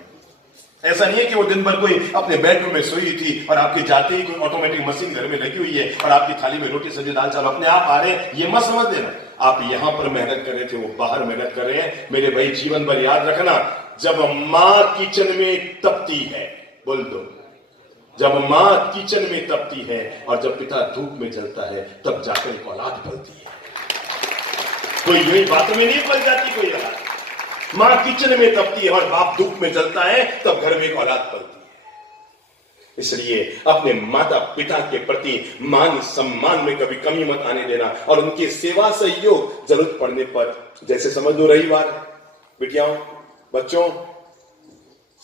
ऐसा नहीं है कि वो दिन भर कोई अपने बेडरूम में सोई थी और आपके जाते ही कोई ऑटोमेटिक मशीन घर में लगी हुई है और आपकी थाली में रोटी सब्जी दाल चावल अपने आप आ रहे हैं, ये मत समझ देना। आप यहां पर मेहनत कर रहे थे, वो बाहर मेहनत कर रहे हैं। मेरे भाई जीवन भर याद रखना, जब मां किचन में तपती है, बोल दो, जब मां किचन में तपती है और जब पिता धूप में जलता है, तब जाकर एक औलाद पलती है। कोई यूं बातों में नहीं पल जाती कोई औलाद। मां किचन में तपती है और बाप धूप में जलता है, तब घर में एक औलाद पलती है। इसलिए अपने माता पिता के प्रति मान सम्मान में कभी कमी मत आने देना और उनकी सेवा सहयोग जरूरत पड़ने पर, जैसे समझ लो रविवार, बिटियाओं, बच्चों,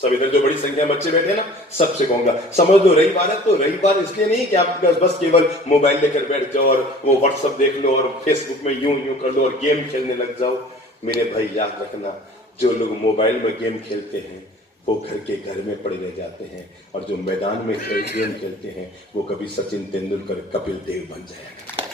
सब इधर जो बड़ी संख्या में बच्चे बैठे हैं ना, सबसे कहूंगा समझ लो रविवार है तो रविवार इसलिए नहीं कि आप बस केवल मोबाइल लेकर बैठ जाओ और वो व्हाट्सएप देख लो और फेसबुक में यूं कर लो और गेम खेलने लग जाओ। मेरे भाई याद रखना, जो लोग मोबाइल में गेम खेलते हैं वो घर के घर में पड़े रह जाते हैं और जो मैदान में गेम खेलते हैं वो कभी सचिन तेंदुलकर, कपिल देव बन जाएगा।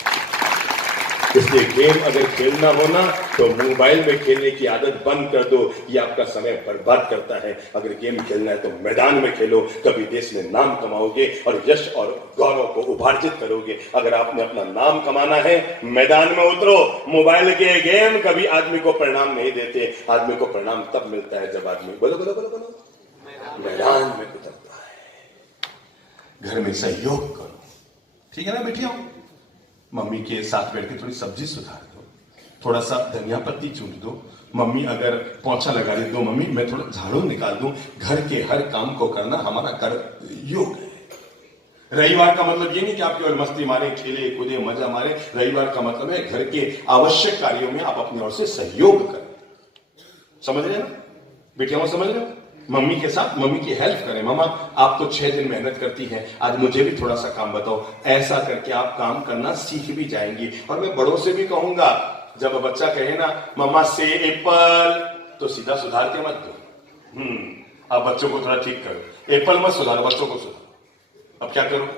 इसलिए गेम अगर खेलना हो ना तो मोबाइल में खेलने की आदत बंद कर दो, ये आपका समय बर्बाद करता है। अगर गेम खेलना है तो मैदान में खेलो, कभी देश में नाम कमाओगे और यश और गौरव को उपार्जित करोगे। अगर आपने अपना नाम कमाना है, मैदान में उतरो। मोबाइल के गेम कभी आदमी को परिणाम नहीं देते। आदमी को परिणाम तब मिलता है जब आदमी बोलो बोलो बोलो बोलो मैदान में उतरता है। घर में सहयोग करो, ठीक है ना बेटियों? मम्मी के साथ बैठ के थोड़ी सब्जी सुधार दो, थोड़ा सा धनिया पत्ती चून दो। मम्मी अगर पोंछा लगा रही दो, मम्मी मैं थोड़ा झाड़ू निकाल दूं। घर के हर काम को करना हमारा योग है। रविवार का मतलब ये नहीं कि आप केवल मस्ती मारे, खेले कूदे, मजा मारे। रविवार का मतलब है घर के आवश्यक कार्यों में आप अपनी ओर से सहयोग करें। समझ रहे हैं ना बेटियां? समझ रहे हो? मम्मी के साथ मम्मी की हेल्प करें। मम्मा आप तो 6 दिन मेहनत करती हैं, आज मुझे भी थोड़ा सा काम बताओ। ऐसा करके आप काम करना सीख भी जाएंगी। और मैं बड़ों से भी कहूंगा, जब बच्चा कहे ना मम्मा से एप्पल, तो सीधा सुधार के मत दो। अब बच्चों को थोड़ा ठीक करो, एप्पल मत सुधारो, बच्चों को सुधारो। अब क्या करो,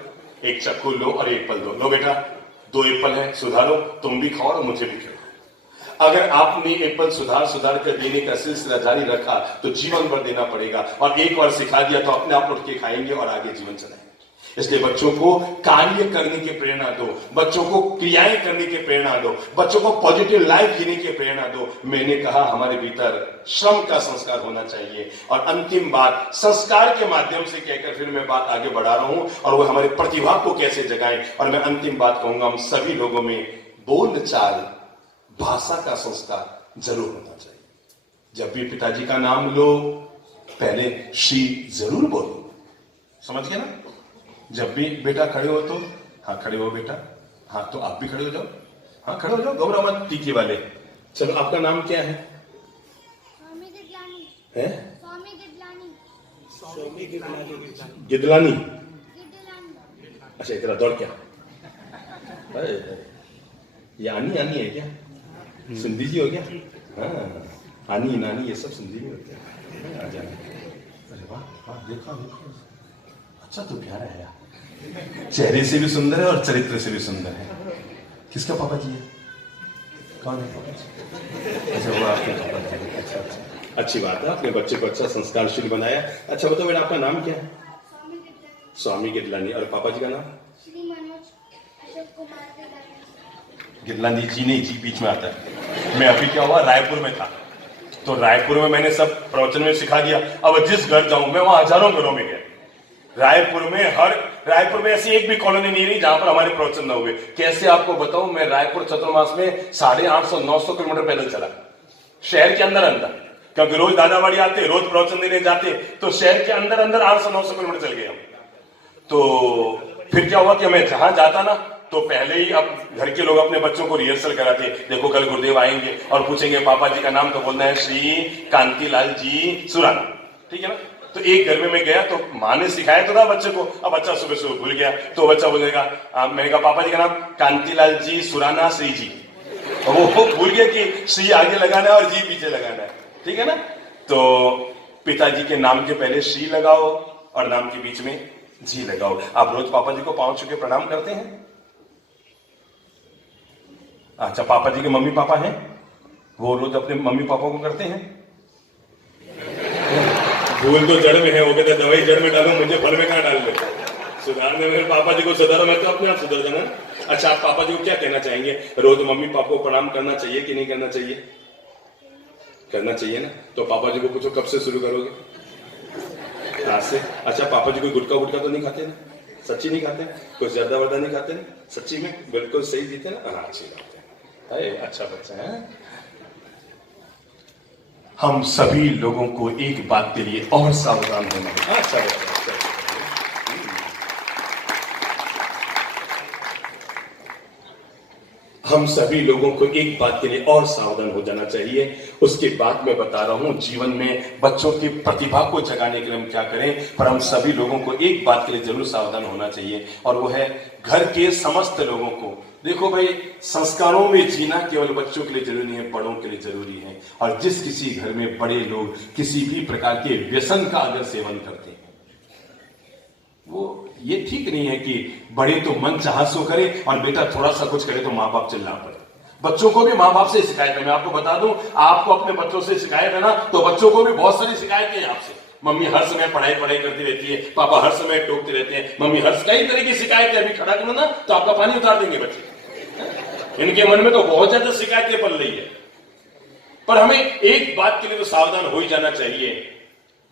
एक चक्कू लो और एप्पल दो। लो बेटा 2 एप्पल है, सुधारो, तुम भी खाओ और मुझे भी खिलाओ। अगर आपने एप्पल सुधार कर देने का सिलसिला जारी रखा तो जीवन भर देना पड़ेगा। और एक बार सिखा दिया तो अपने आप उठ के खाएंगे और आगे जीवन चलाएंगे। इसलिए बच्चों को कार्य करने की प्रेरणा दो, बच्चों को क्रियाएं करने की प्रेरणा दो, बच्चों को पॉजिटिव लाइफ जीने की प्रेरणा दो। मैंने कहा हमारे भीतर श्रम का संस्कार होना चाहिए। और अंतिम बात, संस्कार के माध्यम से कहकर फिर मैं बात आगे बढ़ा रहा हूं, और वो हमारी प्रतिभा को कैसे जगाएं। और मैं अंतिम बात कहूंगा, हम सभी लोगों में बोलचाल, भाषा का संस्कार जरूर होना चाहिए। जब भी पिताजी का नाम लो, पहले श्री जरूर बोलो। समझ गए ना? जब भी बेटा खड़े हो तो हाँ खड़े हो बेटा, हाँ तो आप भी खड़े हो जाओ, हाँ खड़े हो जाओ, घबराओ मत, टीके वाले। चलो आपका नाम क्या है? स्वामी गिदलानी। है? स्वामी गिदलानी। स्वामी गिदलानी। गिदलानी। गिदलानी। अच्छा इतना दौड़ क्या? ये आनी आनी है क्या? सिंधी जी हो गया? हाँ, आनी नानी ये सब सिंधी में होते हैं। आ जाए। अरे वाह वाह, देखा देखो, अच्छा तो प्यारा है यार, चेहरे से भी सुंदर है और चरित्र से भी सुंदर है। किसका पापा जी है? कौन है पापा जी? अच्छा वो आपके पापा जी। अच्छा अच्छा, अच्छी बात है, अपने बच्चे को अच्छा संस्कारशील बनाया। अच्छा बताओ बेटा आपका नाम क्या है? स्वामी गिदलानी। और पापा जी का नाम? श्री मनोज अशोक कुमार गिदलानी। गिदलानी जी नहीं, जी बीच में आता है। मैं अभी क्या हुआ, रायपुर में था, तो रायपुर में मैंने सब प्रवचन में सिखा दिया। अब जिस घर जाऊं मैं, वहां हजारों घरों में गया। रायपुर में ऐसी एक भी कॉलोनी नहीं रही जहां पर हमारे प्रवचन न हुए। कैसे आपको बताऊं, मैं रायपुर चतुर्मास में 850-900 किलोमीटर पैदल चला, शहर के अंदर अंदर, क्योंकि रोज दादाबाड़ी आते, रोज प्रवचन देने जाते, तो शहर के अंदर अंदर 800-900 किलोमीटर चल गए हम। तो फिर क्या हुआ कि मैं जहां जाता ना, तो पहले ही अब घर के लोग अपने बच्चों को रिहर्सल कराते, देखो कल गुरुदेव आएंगे और पूछेंगे पापा जी का नाम, तो बोलना है श्री कांतिलाल जी सुराना, ठीक है ना। तो एक घर में मैं गया तो माँ ने सिखाया तो था बच्चे को, अब बच्चा सुबह सुबह भूल गया, तो बच्चा बोलेगा, मैंने कहा पापा जी का नाम कांतिलाल जी सुराना श्री जी, वो भूल गया कि श्री आगे लगाना है और जी पीछे लगाना है, ठीक है ना। तो पिताजी के नाम के पहले श्री लगाओ और नाम के बीच में जी लगाओ। आप रोज पापा जी को पांव छू के प्रणाम करते हैं? अच्छा, पापा जी के मम्मी पापा हैं, वो रोज अपने मम्मी पापा को करते हैं? भूल तो जड़ में है, वो कहते दवाई जड़ में डालो, मुझे फल में कहाँ डाल दो। सुधारने में पापा जी को सुधारो, मैं तो अपने आप सुधर जाऊंगा। अच्छा, आप पापा जी को क्या कहना चाहेंगे? रोज मम्मी पापा को प्रणाम करना चाहिए कि नहीं करना चाहिए? करना चाहिए ना। तो पापा जी को पूछो कब से शुरू करोगे? आज से। अच्छा, पापा जी कोई गुटखा वुटखा तो नहीं खाते ना? सच्ची नहीं खाते? कुछ ज्यादा वर्दा नहीं खाते ना? सच्ची में बिल्कुल सही जीते ना? हाँ, अच्छी बात है। अरे अच्छा बच्चा है। हम सभी लोगों को एक बात के लिए और सावधान होना है। अच्छा बच्चा, अच्छा। हम सभी लोगों को एक बात के लिए और सावधान हो जाना चाहिए। उसके बाद मैं बता रहा हूं जीवन में बच्चों की प्रतिभा को जगाने के लिए हम क्या करें, पर हम सभी लोगों को एक बात के लिए जरूर सावधान होना चाहिए, और वो है घर के समस्त लोगों को। देखो भाई, संस्कारों में जीना केवल बच्चों के लिए जरूरी नहीं है, बड़ों के लिए जरूरी है। और जिस किसी घर में बड़े लोग किसी भी प्रकार के व्यसन का अगर सेवन करते हैं, वो ये ठीक नहीं है कि बड़े तो मन चाहा सो करे और बेटा थोड़ा सा कुछ करे तो माँ बाप चिल्ला पड़े। बच्चों को भी माँ बाप से शिकायत है। मैं आपको बता दूं, आपको अपने बच्चों से शिकायत है ना, तो बच्चों को भी बहुत सारी शिकायतें हैं आपसे। मम्मी हर समय पढ़ाई करती रहती है, पापा हर समय टोकते रहते हैं, मम्मी हर कई तरह की शिकायतें। अभी खड़ा करो ना तो आपका पानी उतार देंगे बच्चे। इनके मन में तो बहुत ज्यादा शिकायतें पल रही है। पर हमें एक बात के लिए तो सावधान हो ही जाना चाहिए,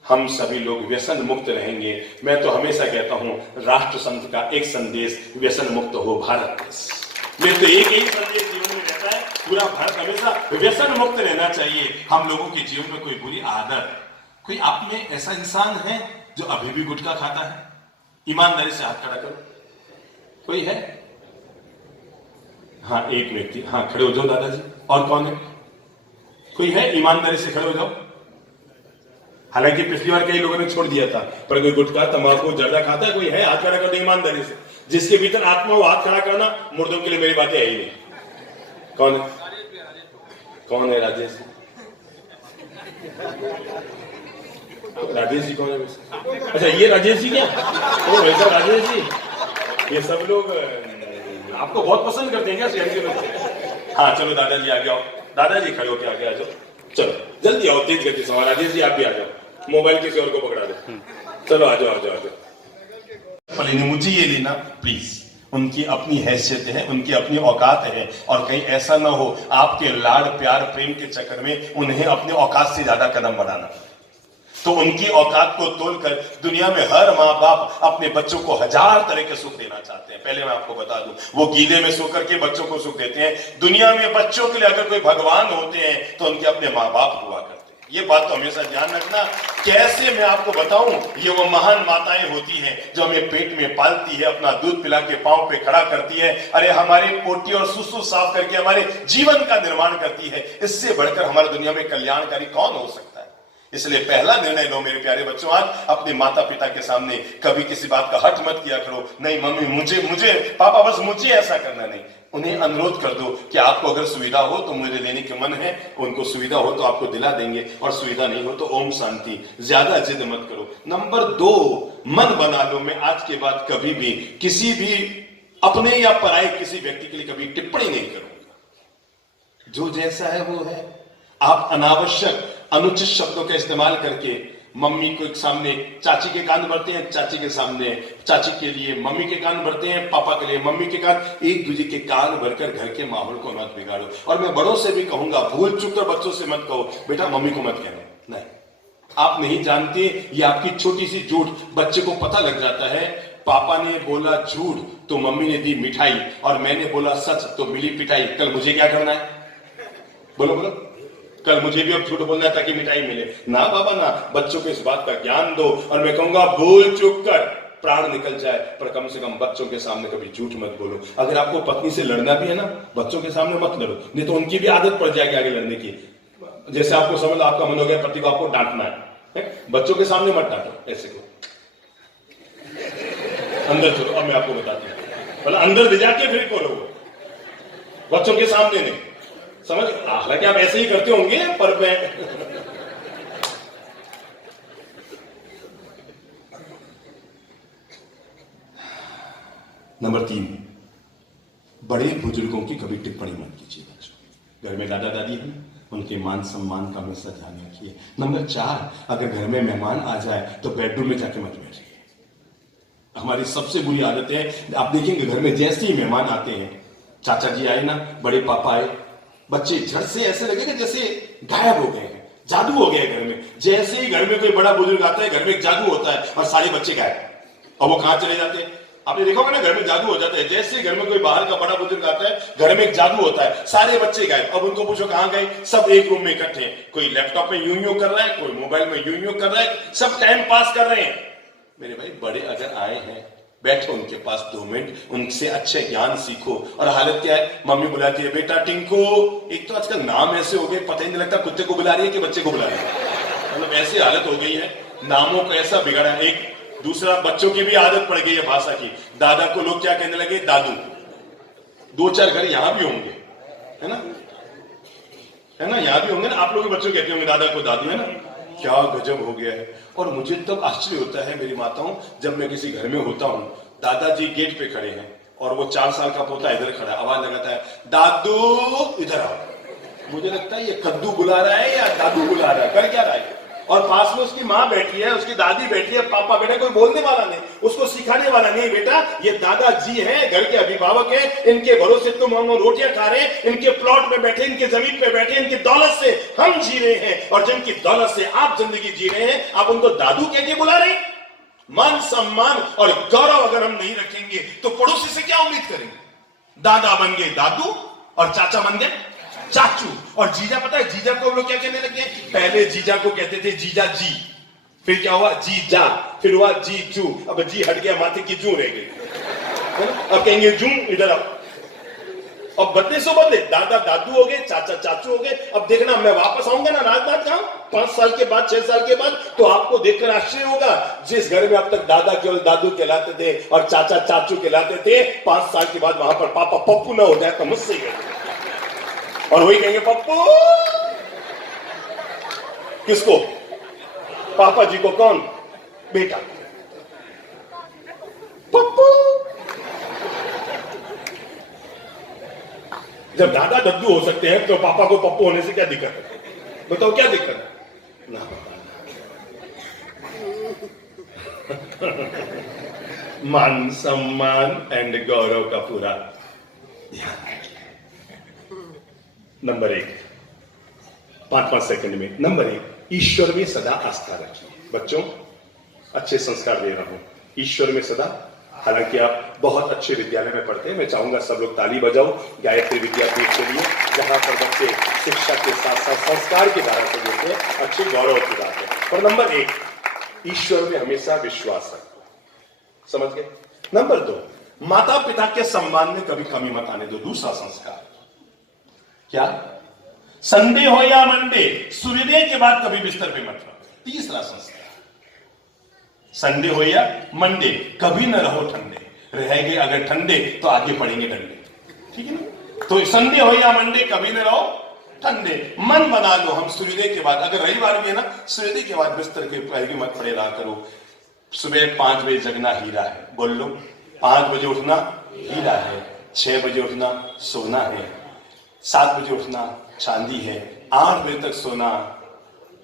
हम सभी लोग व्यसन मुक्त रहेंगे। मैं तो हमेशा कहता हूं, राष्ट्र संत का एक संदेश, व्यसन मुक्त हो भारत देश। मेरे तो एक ही संदेश जीवन में रहता है, पूरा भारत हमेशा व्यसन मुक्त रहना चाहिए। हम लोगों के जीवन में कोई बुरी आदत, कोई आप में ऐसा इंसान है जो अभी भी गुटखा खाता है? ईमानदारी से हाथ खड़ा करो। कोई है? हाँ, एक व्यक्ति। हाँ, खड़े हो जाओ दादाजी। और कौन है? कोई है? ईमानदारी से खड़े हो जाओ। हालांकि पिछली बार कई लोगों ने छोड़ दिया था, पर कोई गुटखा तंबाकू जर्दा खाता है? कोई है? हाथ खड़ा कर दो ईमानदारी से। जिसके भीतर आत्मा हो हाथ खड़ा करना। मुर्दों के लिए मेरी बातें है ही नहीं। कौन है? कौन है? राजेश। राजेश जी कौन है? अच्छा, ये राजेश जी क्या? ओ वैसा राजेश जी। ये सब लोग आपको बहुत पसंद करते हैं क्या शहर के लोग? हाँ चलो दादाजी आगे आओ। दादाजी खड़े होके आगे आ जाओ। चलो जल्दी आओ, तेज गति से। राजेश जी आप भी आ जाओ, मोबाइल किसी और को पकड़ा दो। चलो आ जाओ आ जाओ आ जाओ। मुझे ये लेना प्लीज। उनकी अपनी हैसियत है, उनकी अपनी औकात है, और कहीं ऐसा ना हो आपके लाड़ प्यार प्रेम के चक्कर में उन्हें अपने औकात से ज्यादा कदम बढ़ाना। तो उनकी औकात को तोड़कर दुनिया में हर माँ बाप अपने बच्चों को हजार तरह के सुख देना चाहते हैं। पहले मैं आपको बता दूं, वो गीले में सो करके बच्चों को सुख देते हैं। दुनिया में बच्चों के लिए अगर कोई भगवान होते हैं तो उनके अपने माँ बाप हुआ करते हैं। ये बात तो हमेशा ध्यान रखना। कैसे मैं आपको बताऊं, ये वो महान माताएं होती हैं जो हमें पेट में पालती है, अपना दूध पिला के पांव पे खड़ा करती है। अरे हमारे पोटी और सुसु साफ करके हमारे जीवन का निर्माण करती है। इससे बढ़कर हमारी दुनिया में कल्याणकारी कौन हो सकता है? इसलिए पहला निर्णय लो मेरे प्यारे बच्चों, आज अपने माता पिता के सामने कभी किसी बात का हट मत किया करो। नहीं मम्मी मुझे पापा बस मुझे ऐसा करना नहीं। उन्हें अनुरोध कर दो कि आपको अगर सुविधा हो तो मुझे लेने के मन है, उनको सुविधा हो तो आपको दिला देंगे, और सुविधा नहीं हो तो ओम शांति। ज्यादा जिद मत करो। नंबर 2, मन बना लो, मैं आज के बाद कभी भी किसी भी अपने या पराये किसी व्यक्ति के लिए कभी टिप्पणी नहीं करूंगा। जो जैसा है वो है। आप अनावश्यक अनुचित शब्दों का इस्तेमाल करके मम्मी के सामने चाची के कान भरते हैं, चाची के सामने चाची के लिए मम्मी के कान भरते हैं, पापा के लिए मम्मी के कान, एक दूसरे के कान भरकर घर के माहौल को मत बिगाड़ो। और मैं बड़ों से भी कहूंगा, भूल चूक कर बच्चों से मत कहो बेटा मम्मी को मत कहना। नहीं, आप नहीं जानते, ये आपकी छोटी सी झूठ बच्चे को पता लग जाता है। पापा ने बोला झूठ तो मम्मी ने दी मिठाई, और मैंने बोला सच तो मिली पिटाई। कल मुझे क्या करना है? बोलो बोलो। कल मुझे भी अब झूठ बोलना है ताकि मिठाई मिले ना? बाबा ना। बच्चों को इस बात का ज्ञान दो। और मैं कहूंगा भूल चूक कर प्राण निकल जाए पर कम से कम बच्चों के सामने कभी झूठ मत बोलो। अगर आपको पत्नी से लड़ना भी है ना, बच्चों के सामने मत लड़ो, नहीं तो उनकी भी आदत पड़ जाएगी आगे लड़ने की। जैसे आपको समझ लो आपका मन हो गया पति को आपको डांटना है, बच्चों के सामने मत डांटो। ऐसे को अंदर चलो। अब मैं आपको बताती हूँ, मतलब अंदर ले जाके फिर करो, बच्चों के सामने नहीं। समझ? हालांकि आप ऐसे ही करते होंगे, पर मैं नंबर 3, बड़े बुजुर्गों की कभी टिप्पणी मत कीजिए बच्चों। घर में दादा दादी हैं, उनके मान सम्मान का हमेशा ध्यान रखिए। नंबर 4, अगर घर में मेहमान आ जाए तो बेडरूम में जाके मत बैठिए। हमारी सबसे बुरी आदत है, आप देखेंगे घर में जैसे ही मेहमान आते हैं, चाचा जी आए ना, बड़े पापा आए, बच्चे झट से ऐसे लगेगा जैसे गायब हो गए हैं, जादू हो गया घर में। जैसे ही घर में कोई बड़ा बुजुर्ग आता है, घर में एक जादू होता है और सारे बच्चे गायब। और वो कहां चले जाते हैं? आपने देखा होगा ना, घर में जादू हो जाता है। जैसे ही घर में कोई बाहर का बड़ा बुजुर्ग आता है, घर में एक जादू होता है, सारे बच्चे गायब। अब उनको पूछो कहां गए? सब एक रूम में इकट्ठे हैं। कोई लैपटॉप में यूं यूं कर रहा है, कोई मोबाइल में यूं यूं कर रहा है, सब टाइम पास कर रहे हैं। मेरे भाई, बड़े अगर आए हैं, बैठो उनके पास 2 मिनट, उनसे अच्छे ज्ञान सीखो। और हालत क्या है? मम्मी बुलाती है, बेटा टिंको। एक तो आजकल नाम ऐसे हो गए, पता ही नहीं लगता कुत्ते को बुला रही है कि बच्चे को बुला रही है। मतलब ऐसी हालत हो गई है, नामों को ऐसा बिगाड़ा है। एक दूसरा, बच्चों की भी आदत पड़ गई है भाषा की। दादा को लोग क्या कहने लगे? दादू। 2-4 घर यहां भी होंगे, है ना? है ना? यहां भी होंगे ना, आप लोग बच्चों कहते होंगे दादा को दादू, है ना? क्या गजब हो गया है। और मुझे तब आश्चर्य होता है मेरी माताओं, जब मैं किसी घर में होता हूं, दादाजी गेट पे खड़े हैं और वो 4 साल का पोता इधर खड़ा है, आवाज लगाता है, दादू इधर आओ। मुझे लगता है ये कद्दू बुला रहा है या दादू बुला रहा है, कर क्या रहा है? और पास में उसकी माँ बैठी है, उसकी दादी बैठी है, पापा बेटा कोई बोलने वाला नहीं, उसको सिखाने वाला नहीं। बेटा ये दादाजी हैं, घर के अभिभावक हैं, इनके भरोसे तुम हम रोटियां खा रहे हैं, इनके प्लॉट में बैठे, इनके जमीन पे बैठे, इनकी दौलत से हम जी रहे हैं, और जिनकी दौलत से आप जिंदगी जी रहे हैं, आप उनको दादू कह के बुला रहे हैं। मान सम्मान और गौरव अगर हम नहीं रखेंगे तो पड़ोसी से क्या उम्मीद करेंगे? दादा बन गए दादू और चाचा बन गए चाचू। और जीजा, पता है जीजा को लोग क्या कहने लगे? पहले जीजा को कहते थे जीजा जी, फिर क्या हुआ? जीजा, फिर हुआ जीजू, अब जी हट गया, माथे की जू रह गई, अब कहेंगे जू इधर आओ। अब बदले सो बदले, दादा दादू हो गए, चाचा चाचू हो गए। अब देखना, मैं वापस आऊंगा ना राजनाथ गांव 5 साल के बाद, 6 साल के बाद, तो आपको देखकर आश्चर्य होगा, जिस घर में अब तक दादा केवल दादू कहलाते थे और चाचा चाचू कहलाते थे, 5 साल के बाद वहां पर पापा पप्पू ना हो जाए तो मुझसे गए, और वही कहेंगे पप्पू। किसको? पापा जी को। कौन? बेटा। पप्पू। जब दादा दद्दू हो सकते हैं तो पापा को पप्पू होने से क्या दिक्कत है? बताओ क्या दिक्कत है? ना मान सम्मान एंड गौरव का पूरा ध्यान रखिए। नंबर 1, 5-5 सेकंड में। नंबर 1, ईश्वर में सदा आस्था रखिए। बच्चों, अच्छे संस्कार दे रहा हूं, ईश्वर में सदा। हालांकि आप बहुत अच्छे विद्यालय में पढ़ते हैं, मैं चाहूंगा सब लोग ताली बजाओ गायत्री विद्यापीठ के लिए, जहां पर बच्चे शिक्षा के साथ साथ संस्कार की धारा से जुड़ते हैं। अच्छे गौरव की बात है। और नंबर 1, ईश्वर में हमेशा विश्वास रखो। समझ गए? नंबर 2, माता पिता के सम्मान में कभी कमी मत आने दो। दूसरा संस्कार क्या? संडे हो या मंडे, सूर्योदय के बाद कभी बिस्तर पे मत रहो। तीसरा संस्कार, संडे हो या मंडे, कभी न रहो ठंडे। रहेंगे अगर ठंडे तो आगे पड़ेंगे डंडे, ठीक है ना? तो संडे हो या मंडे, कभी न रहो ठंडे। मन बना लो, हम सूर्योदय के बाद, अगर रविवार भी है ना, सूर्योदय के बाद बिस्तर के पैर मत पड़े रहा करो। सुबह 5 बजे जगना हीरा है, बोल लो। 5 बजे उठना हीरा है, 6 बजे उठना सोना है, 7 बजे उठना चांदी है, 8 बजे तक सोना,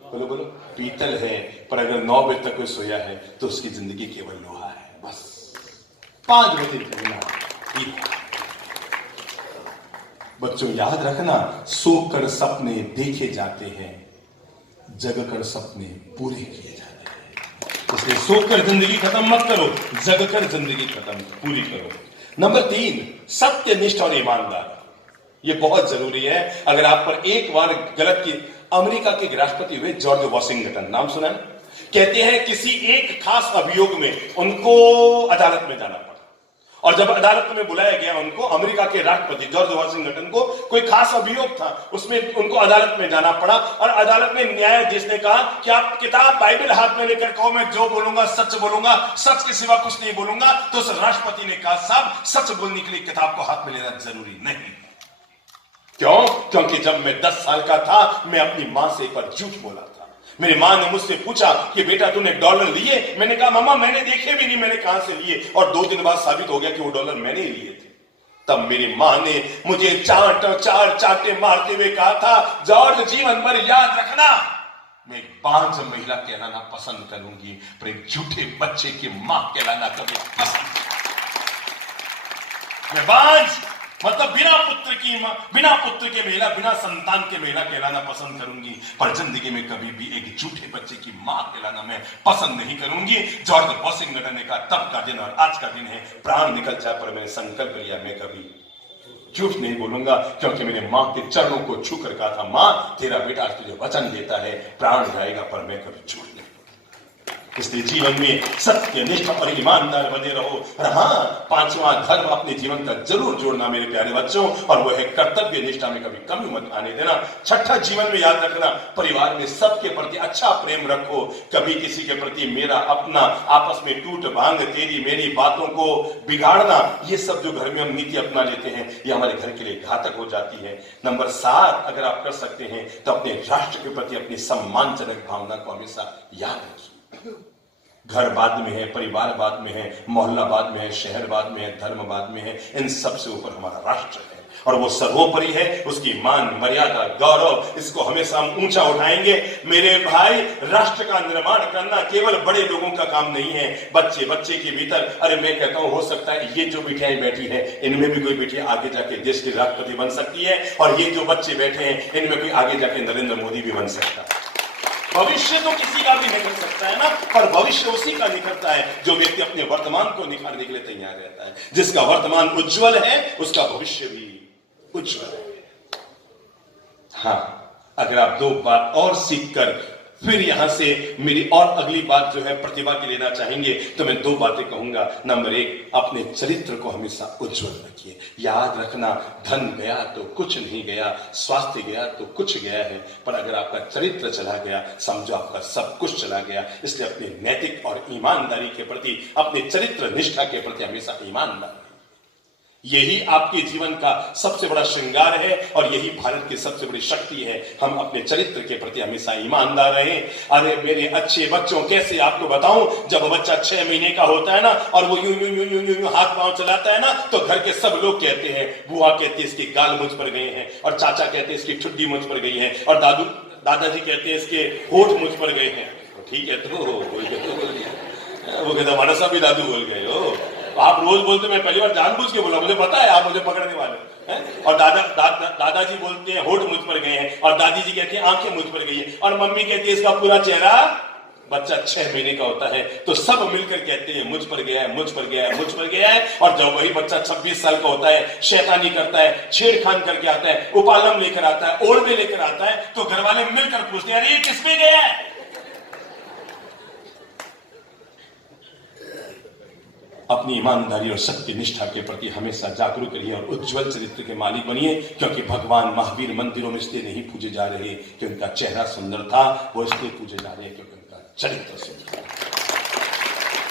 बोलो बोलो, पीतल है। पर अगर 9 बजे तक कोई सोया है तो उसकी जिंदगी केवल लोहा है, बस। 5 बजे जगना हीरा। बच्चों याद रखना, सोकर सपने देखे जाते हैं, जगकर सपने पूरे किए जाते हैं। इसलिए सोकर जिंदगी खत्म मत करो, जगकर जिंदगी खत्म पूरी करो। नंबर 3, सत्यनिष्ठ और ईमानदार। ये बहुत जरूरी है। अगर आप पर एक बार गलत की, अमेरिका के राष्ट्रपति हुए जॉर्ज वॉशिंगटन, नाम सुना है? कहते हैं किसी एक खास अभियोग में उनको अदालत में जाना पड़ा, और जब अदालत में बुलाया गया उनको, अमेरिका के राष्ट्रपति जॉर्ज वॉशिंगटन को कोई खास अभियोग था, उसमें उनको अदालत में जाना पड़ा। और अदालत में न्यायाधीश ने कहा कि आप किताब बाइबल हाथ में लेकर कहो मैं जो बोलूंगा सच बोलूंगा, सच के सिवा कुछ नहीं बोलूंगा। तो उस राष्ट्रपति ने कहा साहब, सच बोलने के लिए किताब को हाथ में लेना जरूरी नहीं। क्यों? क्योंकि जब मैं 10 साल का था, मैं अपनी मां से एक बार झूठ बोला था। मेरी मां ने मुझसे पूछा कि बेटा तूने $, लिए? मैंने कहा मम्मा मैंने देखे भी नहीं, मैंने कहां से लिए? और 2 दिन बाद साबित हो गया कि वो $मैंने ही लिए थे। तब मेरी मां ने मुझे चार चांटे मारते हुए कहा था, जॉर्ज जीवन भर याद रखना, मैं एक बांझ महिला कहलाना पसंद करूंगी, पर एक झूठे बच्चे की मां कहलाना कभी पसंद नहीं। मैं बांझ मतलब बिना पुत्र की मां, बिना पुत्र के महिला, बिना संतान के महिला कहलाना पसंद करूंगी, पर जिंदगी में कभी भी एक झूठे बच्चे की मां कहलाना मैं पसंद नहीं करूंगी। जॉर्ज वॉशिंगटन ने कहा तब का दिन और आज का दिन है, प्राण निकल जाए पर मैंने संकल्प लिया मैं कभी झूठ नहीं बोलूंगा, क्योंकि मैंने मां के चरणों को छू कर कहा था, मां तेरा बेटा आज तुझे वचन देता है प्राण जाएगा पर मैं कभी झूठ नहीं। इसलिए जीवन में सत्य निष्ठा और ईमानदार बने रहो। और हाँ, पांचवा धर्म अपने जीवन तक जरूर जोड़ना मेरे प्यारे बच्चों, और वह है कर्तव्य निष्ठा में कभी कमी मत आने देना। छठा, जीवन में याद रखना, परिवार में सबके प्रति अच्छा प्रेम रखो, कभी किसी के प्रति मेरा अपना, आपस में टूट भांग, तेरी मेरी बातों को बिगाड़ना, ये सब जो घर में हम नीति अपना लेते हैं ये हमारे घर के लिए घातक हो जाती है। नंबर 7, अगर आप कर सकते हैं तो अपने राष्ट्र के प्रति अपनी सम्मानजनक भावना को हमेशा याद रखिए। घर बाद में है, परिवार बाद में है, मोहल्ला बाद में है, शहर बाद में है, धर्म बाद में है, इन सब से ऊपर हमारा राष्ट्र है और वो सर्वोपरि है। उसकी मान, मर्यादा, गौरव, इसको हमेशा हम ऊंचा उठाएंगे। मेरे भाई, राष्ट्र का निर्माण करना केवल बड़े लोगों का काम नहीं है, बच्चे बच्चे के भीतर, अरे मैं कहता हूं हो सकता है ये जो बिटियाएं बैठी है इनमें भी कोई बिटिया आगे जाके देश की राष्ट्रपति बन सकती है, और ये जो बच्चे बैठे हैं इनमें कोई आगे जाके नरेंद्र मोदी भी बन सकता है। भविष्य तो किसी का भी निकल सकता है ना, पर भविष्य उसी का निकलता है जो व्यक्ति अपने वर्तमान को निखारने के लिए तैयार रहता है। जिसका वर्तमान उज्जवल है उसका भविष्य भी उज्जवल है। हाँ, अगर आप 2 बात और सीखकर फिर यहां से मेरी और अगली बात जो है प्रतिभा की लेना चाहेंगे तो मैं 2 बातें कहूंगा। नंबर 1, अपने चरित्र को हमेशा उज्जवल रखिए। याद रखना, धन गया तो कुछ नहीं गया, स्वास्थ्य गया तो कुछ गया है, पर अगर आपका चरित्र चला गया समझो आपका सब कुछ चला गया। इसलिए अपने नैतिक और ईमानदारी के प्रति, अपने चरित्र निष्ठा के प्रति हमेशा ईमानदार, यही आपके जीवन का सबसे बड़ा श्रृंगार है और यही भारत की सबसे बड़ी शक्ति है। हम अपने चरित्र के प्रति हमेशा ईमानदार रहें। अरे मेरे अच्छे बच्चों, कैसे आपको बताऊं, जब बच्चा 6 महीने का होता है ना और वो यूं यूं यूं यूं यूं हाथ पांव चलाता है ना, तो घर के सब लोग कहते हैं, बुआ कहती है इसके गाल मुझ पर गए हैं, और चाचा कहते हैं इसकी ठुड्डी मुझ पर गई है, और दादाजी कहते हैं इसके होठ मुझ पर गए हैं। ठीक है, तो वो कहता हमारा सब भी दादू बोल गए हो। आप रोज बोलते, मैं पहली बार जानबूझ के बोला, मुझे पता है आप मुझे पकड़ने वाले हैं। और दादाजी बोलते हैं होठ मुझ पर गए हैं, और दादी जी कहती है आंखें मुझ पर गई है, और मम्मी कहती है इसका पूरा चेहरा। बच्चा 6 महीने का होता है तो सब मिलकर कहते हैं मुझ पर गया है, मुझ पर गया है, मुझ पर गया है। और जब वही बच्चा 26 साल का होता है, शैतानी करता है, छेड़खान करके आता है, उपालम लेकर आता है, ओढ़ने लेकर आता है, तो घर वाले मिलकर पूछते हैं अरे ये किस पे गया है। अपनी ईमानदारी और सत्य निष्ठा के प्रति हमेशा जागरूक रहिए और उज्जवल चरित्र के मालिक बनिए, क्योंकि भगवान महावीर मंदिरों में इसलिए नहीं पूजे जा रहे कि उनका चेहरा सुंदर था, वो इसलिए पूजे जा रहे हैं क्योंकि उनका चरित्र सुंदर था।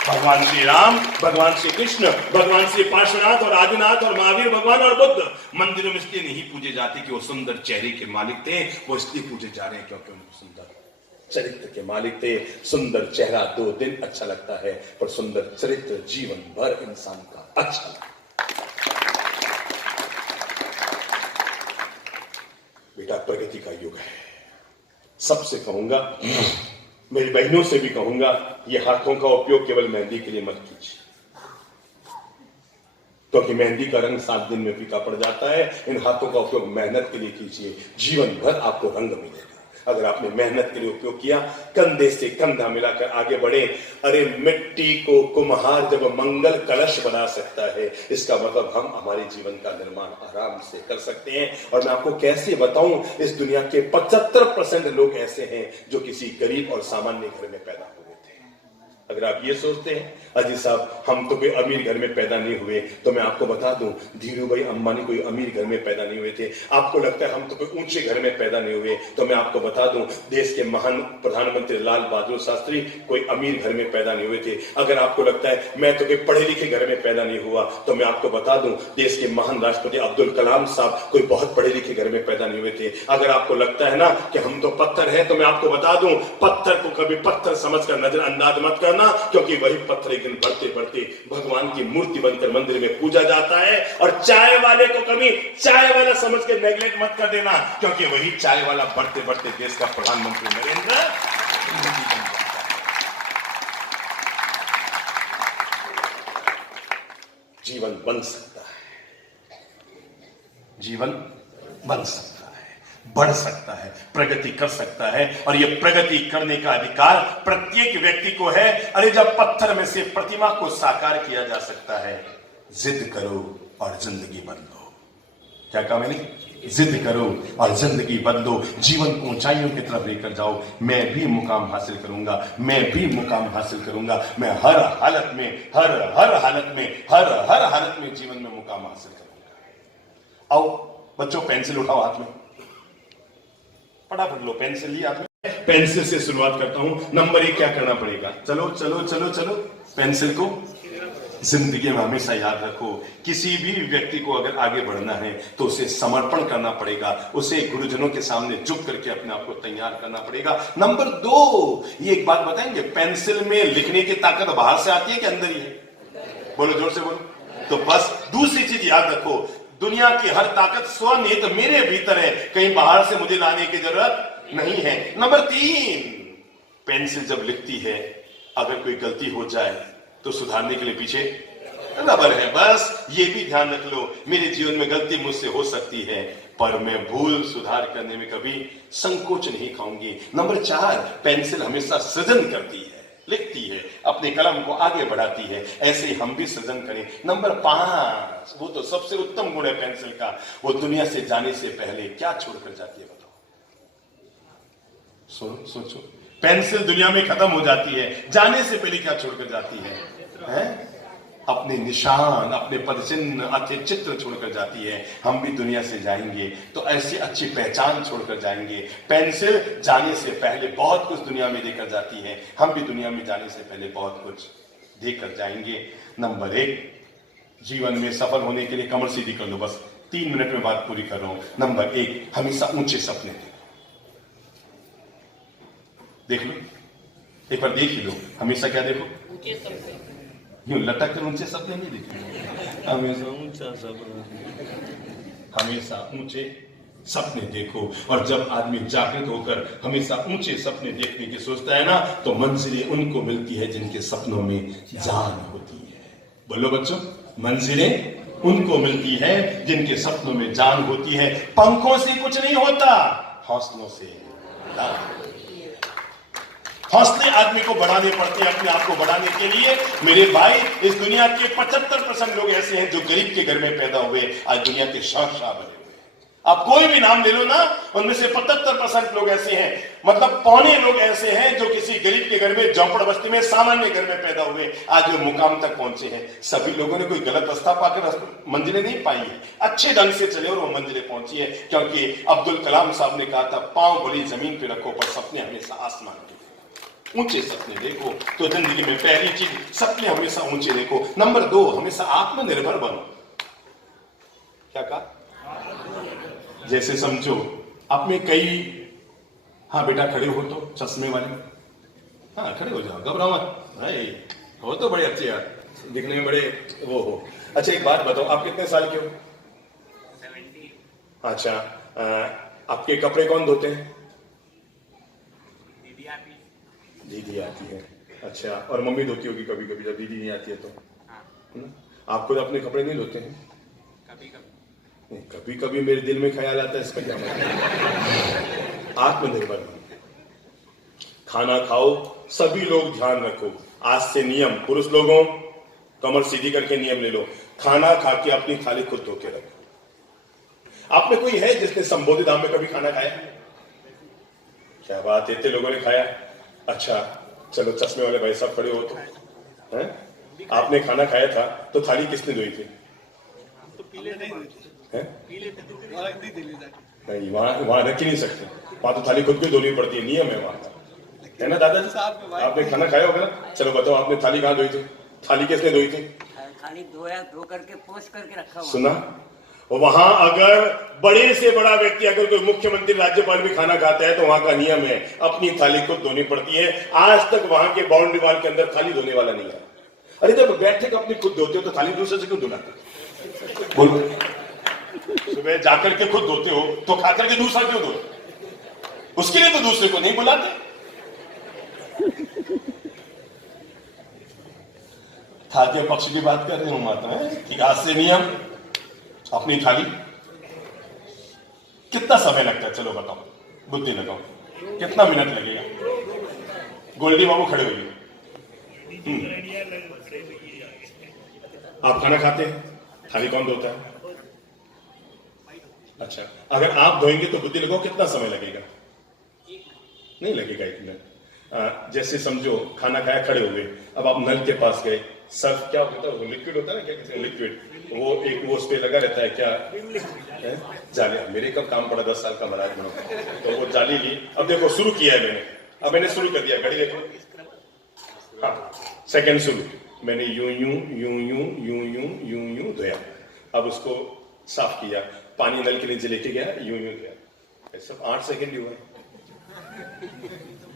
भगवान श्री राम, भगवान श्री कृष्ण, भगवान श्री पार्श्वनाथ और आदिनाथ और महावीर भगवान और बुद्ध मंदिरों में इसलिए नहीं पूजे जाते कि वो सुंदर चेहरे के मालिक थे, वो इसलिए पूजे जा रहे हैं क्योंकि उनको सुंदर चरित्र के मालिक थे। सुंदर चेहरा 2 दिन अच्छा लगता है, पर सुंदर चरित्र जीवन भर इंसान का अच्छा लगता है। बेटा, प्रगति का युग है। सबसे कहूंगा, मेरी बहनों से भी कहूंगा, ये हाथों का उपयोग केवल मेहंदी के लिए मत कीजिए, क्योंकि मेहंदी का रंग 7 दिन में फीका पड़ जाता है। इन हाथों का उपयोग मेहनत के लिए कीजिए, जीवन भर आपको रंग मिलेगा। अगर आपने मेहनत के लिए उपयोग किया, कंधे से कंधा मिलाकर आगे बढ़े। अरे मिट्टी को कुम्हार जब मंगल कलश बना सकता है, इसका मतलब हम हमारे जीवन का निर्माण आराम से कर सकते हैं। और मैं आपको कैसे बताऊं, इस दुनिया के 75% लोग ऐसे हैं जो किसी गरीब और सामान्य घर में पैदा हुए थे। अगर आप ये सोचते हैं अजी साहब हम तो कोई अमीर घर में पैदा नहीं हुए, तो मैं आपको बता दूं, धीरू भाई अंबानी कोई अमीर घर में पैदा नहीं हुए थे। आपको लगता है हम तो कोई ऊंचे घर में पैदा नहीं हुए, तो मैं आपको बता दूं, देश के महान प्रधानमंत्री लाल बहादुर शास्त्री कोई अमीर घर में पैदा नहीं हुए थे। अगर आपको लगता है मैं तो कोई पढ़े लिखे घर में पैदा नहीं हुआ, तो मैं आपको बता दूं, देश के महान राष्ट्रपति अब्दुल कलाम साहब कोई बहुत पढ़े लिखे घर में पैदा नहीं हुए थे। अगर आपको लगता है ना कि हम तो पत्थर है, तो मैं आपको बता दूं, पत्थर को कभी पत्थर समझकर नजरअंदाज मत करना। करना, क्योंकि वही पत्थर एक दिन बढ़ते बढ़ते भगवान की मूर्ति बनकर मंदिर में पूजा जाता है। और चाय वाले को कभी चाय वाला समझ के नेग्लेक्ट मत कर देना, क्योंकि वही चाय वाला बढ़ते बढ़ते देश का प्रधानमंत्री नरेंद्र मोदी बन जाता है। जीवन बन सकता है, जीवन बन सकता है, बढ़ सकता है, प्रगति कर सकता है, और यह प्रगति करने का अधिकार प्रत्येक व्यक्ति को है। अरे जब पत्थर में से प्रतिमा को साकार किया जा सकता है, जिद करो और जिंदगी बदलो। क्या कहा मैंने? जिद करो और जिंदगी बदलो, जीवन को ऊंचाइयों की तरफ लेकर जाओ। मैं भी मुकाम हासिल करूंगा, मैं भी मुकाम हासिल करूंगा। मैं हर हालत में हर हालत में जीवन में मुकाम हासिल करूंगा। आओ बच्चों, पेंसिल उठाओ हाथ में, फटाफट लो पेंसिल ली हाथ में। पेंसिल से शुरुआत करता हूं। नंबर 1 क्या करना पड़ेगा? चलो चलो चलो चलो, पेंसिल को जिंदगी में हमेशा याद रखो, किसी भी व्यक्ति को अगर आगे बढ़ना है तो उसे समर्पण करना पड़ेगा, उसे गुरुजनों के सामने झुक करके अपने आप को तैयार करना पड़ेगा। नंबर 2, ये एक बात बताएंगे, पेंसिल में लिखने की ताकत बाहर से आती है कि अंदर ही है? बोलो, जोर से बोलो। तो बस दूसरी चीज याद रखो, दुनिया की हर ताकत स्वनिहित मेरे भीतर है, कहीं बाहर से मुझे लाने की जरूरत नहीं है। नंबर 3, पेंसिल जब लिखती है, अगर कोई गलती हो जाए तो सुधारने के लिए पीछे रबर है। बस ये भी ध्यान रख लो, मेरे जीवन में गलती मुझसे हो सकती है, पर मैं भूल सुधार करने में कभी संकोच नहीं खाऊंगी। नंबर 4, पेंसिल हमेशा सृजन करती है, लिखती है, अपने कलम को आगे बढ़ाती है। ऐसे हम भी सृजन करें। नंबर 5, वो तो सबसे उत्तम गुण है पेंसिल का, वो दुनिया से जाने से पहले क्या छोड़कर जाती है बताओ? सोचो, पेंसिल दुनिया में खत्म हो जाती है, जाने से पहले क्या छोड़कर जाती है? अपने निशान, अपने पदचिन्ह, अच्छे चित्र छोड़कर जाती है। हम भी दुनिया से जाएंगे तो ऐसी अच्छी पहचान छोड़कर जाएंगे। पेंसिल जाने से पहले बहुत कुछ दुनिया में देकर जाती है, हम भी दुनिया में जाने से पहले बहुत कुछ देकर जाएंगे। नंबर 1, जीवन में सफल होने के लिए कमर सीधी कर लो, बस 3 मिनट में बात पूरी कर रहा हूं। नंबर 1, हमेशा ऊंचे सपने देख लो, एक बार देख ही लो। हमेशा क्या देखो? ऊंचे सपने। यूं लटक कर ऊंचे सपने नहीं देखो, हमेशा ऊंचा सपना, हमेशा ऊंचे सपने देखो। और जब आदमी जागृत होकर हमेशा ऊंचे सपने देखने की सोचता है ना, तो मंजिलें उनको मिलती है जिनके सपनों में जान होती है। बोलो बच्चों, मंजिलें उनको मिलती है जिनके सपनों में जान होती है। पंखों से कुछ नहीं होता, हौसलों से। हौसले आदमी को बढ़ाने पड़ते हैं अपने आप को बढ़ाने के लिए। मेरे भाई, इस दुनिया के 75% लोग ऐसे हैं जो गरीब के घर में पैदा हुए, आज दुनिया के शहंशाह बने हुए। आप कोई भी नाम ले लो ना, उनमें से 75% लोग ऐसे हैं, मतलब पौने लोग ऐसे हैं जो किसी गरीब के घर में, झोंपड़ बस्ती में, सामान्य घर में पैदा हुए, आज वो मुकाम तक पहुंचे हैं। सभी लोगों ने कोई गलत रास्ता पाकर मंजिलें नहीं पाई है, अच्छे ढंग से चले और वो मंजिलें पहुंची है। क्योंकि अब्दुल कलाम साहब ने कहा था, पांव भली जमीन पे रखो पर सपने हमेशा आसमान के। ऊंचे सपने देखो तो जिंदगी में पहली चीज, सपने हमेशा ऊंचे देखो। नंबर 2, हमेशा आत्मनिर्भर बनो। क्या कहा? जैसे समझो आप में कई, हाँ बेटा खड़े हो तो, चश्मे वाले, हाँ खड़े हो जाओ, घबराओ मत भाई, हो तो बड़े अच्छे यार, दिखने में बड़े वो हो। अच्छा एक बात बताओ, आप कितने साल के हो? 70। अच्छा, आपके कपड़े कौन धोते हैं? दीदी आती है। अच्छा, और मम्मी धोती होगी कभी कभी, जब दीदी नहीं आती है तो? आप खुद अपने कपड़े नहीं धोते हैं? कभी कभी मेरे दिल में ख्याल आता है, इसका क्या मतलब? आत्मनिर्भर बनो, खाना खाओ, सभी लोग ध्यान रखो, आज से नियम, पुरुष लोगों कमर सीधी करके नियम ले लो, खाना खा के अपनी थाली खुद धो के रखो। आप में कोई है जिसने संबोधित आम में कभी खाना खाया? क्या बात है, इतने लोगों ने खाया। अच्छा चलो, चश्मे वाले भाई साहब खड़े हो तो है? आपने खाना खाया था तो थाली किसने धोई थी? तो पीले नहीं है? नहीं, वहां रख ही नहीं सकते, वहां तो थाली खुद को धोनी पड़ती है, नियम है वहां, है ना दादाजी? आपने खाना खाया होगा ना? चलो बताओ, आपने थाली कहाँ धोई थी? थाली किसने धोई थी? थाली धो करके पोंछ करके रखा हुआ। सुना, वहां अगर बड़े से बड़ा व्यक्ति, अगर कोई मुख्यमंत्री राज्यपाल भी खाना खाता है तो वहां का नियम है अपनी थाली खुद धोनी पड़ती है। आज तक वहां के बाउंड्री वॉल के अंदर थाली धोने वाला नहीं है। अरे जब बैठे अपनी खुद धोते हो तो थाली दूसरे से क्यों धुलाते? बोलो, सुबह जाकर के खुद धोते हो तो खाकर के दूसरा क्यों धो? उसके लिए तो दूसरे को नहीं बुलाते। खाद्य पक्ष की बात कर रहे हूं माता है कि आज से नियम अपनी थाली। कितना समय लगता है? चलो बताओ, बुद्धि लगाओ, कितना मिनट लगेगा? गोल्डी बाबू खड़े होइए। आप खाना खाते हैं, थाली कौन धोता है? अच्छा, अगर आप धोएंगे तो बुद्धि लगाओ, कितना समय लगेगा? नहीं लगेगा इतना। जैसे समझो खाना खाया, खड़े हो गए, अब आप नल के पास गए, सर्फ क्या होता है, वो लिक्विड होता है ना, क्या कहते हैं लिक्विड, वो एक वो उस पे लगा रहता है, क्या जाली। मेरे कब काम पड़ा 10 साल का महाराज बनो, तो वो जाली ली। अब देखो शुरू किया है मैंने, अब मैंने शुरू कर दिया, घड़ी देखो, हाँ सेकंड शुरू, मैंने यूं यूं यूं यूं यूं यूं यूं यूं धोया, अब उसको साफ किया, पानी नल के नीचे लेके गया, यूं यूं धोया, सब 8 सेकंड ही हुआ,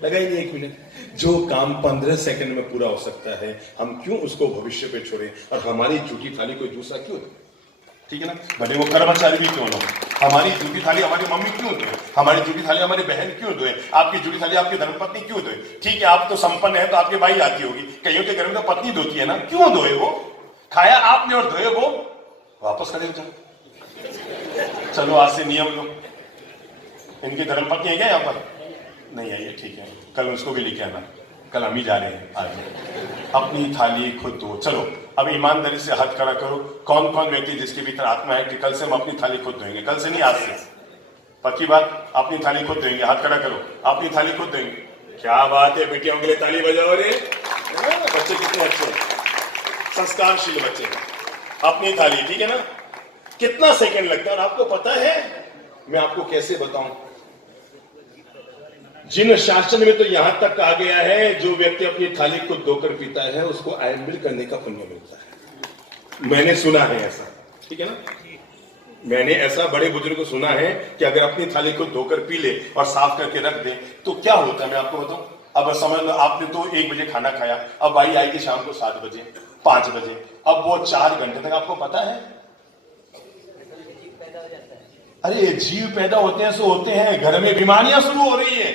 लगा ही नहीं 1 मिनट। जो काम 15 सेकंड में पूरा हो सकता है, हम क्यों उसको भविष्य पे छोड़े और हमारी जूठी थाली कोई दूसरा क्यों दे? ठीक है ना, भले वो कर्मचारी भी क्यों ना, हमारी जूठी थाली हमारी मम्मी क्यों दे, हमारी जूठी थाली हमारी बहन क्यों दे, आपकी जूठी थाली आपकी धर्मपत्नी क्यों दे? ठीक है, आप तो संपन्न है तो आपकी बाई आती होगी, कईयों के घर में तो पत्नी धोती है ना, क्यों धोए? वो खाया आपने और धोए वो, वापस खड़े हो जाओ। चलो आज से नियम लो, इनकी धर्मपत्नी है क्या यहाँ पर? नहीं आई है, ठीक है, कल उसको भी लेके आना, कल हम ही जा रहे हैं। आज अपनी थाली खुद धो। चलो अब ईमानदारी से हाथ खड़ा करो, कौन कौन व्यक्ति जिसके भीतर आत्मा है कि कल से हम अपनी थाली खुद धोएंगे, कल से नहीं आज से, पक्की बात, अपनी थाली खुद धोएंगे। हाथ खड़ा करो, अपनी थाली खुद धोएंगे। क्या बात है, बेटियों के लिए ताली बजाओ रे, बच्चे कितने अच्छे, संस्कारशील बच्चे। अपनी थाली, ठीक है ना, कितना सेकंड लगता है और आपको पता है, मैं आपको कैसे बताऊं, जिन शासन में तो यहां तक आ गया है, जो व्यक्ति अपनी थाली को धोकर पीता है उसको आयम्बिल करने का पुण्य मिलता है। मैंने सुना है ऐसा, ठीक है ना, मैंने ऐसा बड़े बुजुर्ग को सुना है कि अगर अपनी थाली को धोकर पी ले और साफ करके रख दे तो क्या होता है, मैं आपको बताऊं। अब समझ लो, आपने तो 1 बजे खाना खाया, अब भाई आएगी शाम को 7 बजे 5 बजे, अब वो 4 घंटे तक आपको पता है, अरे जीव पैदा होते हैं सो होते हैं, घर में बीमारियां शुरू हो रही है।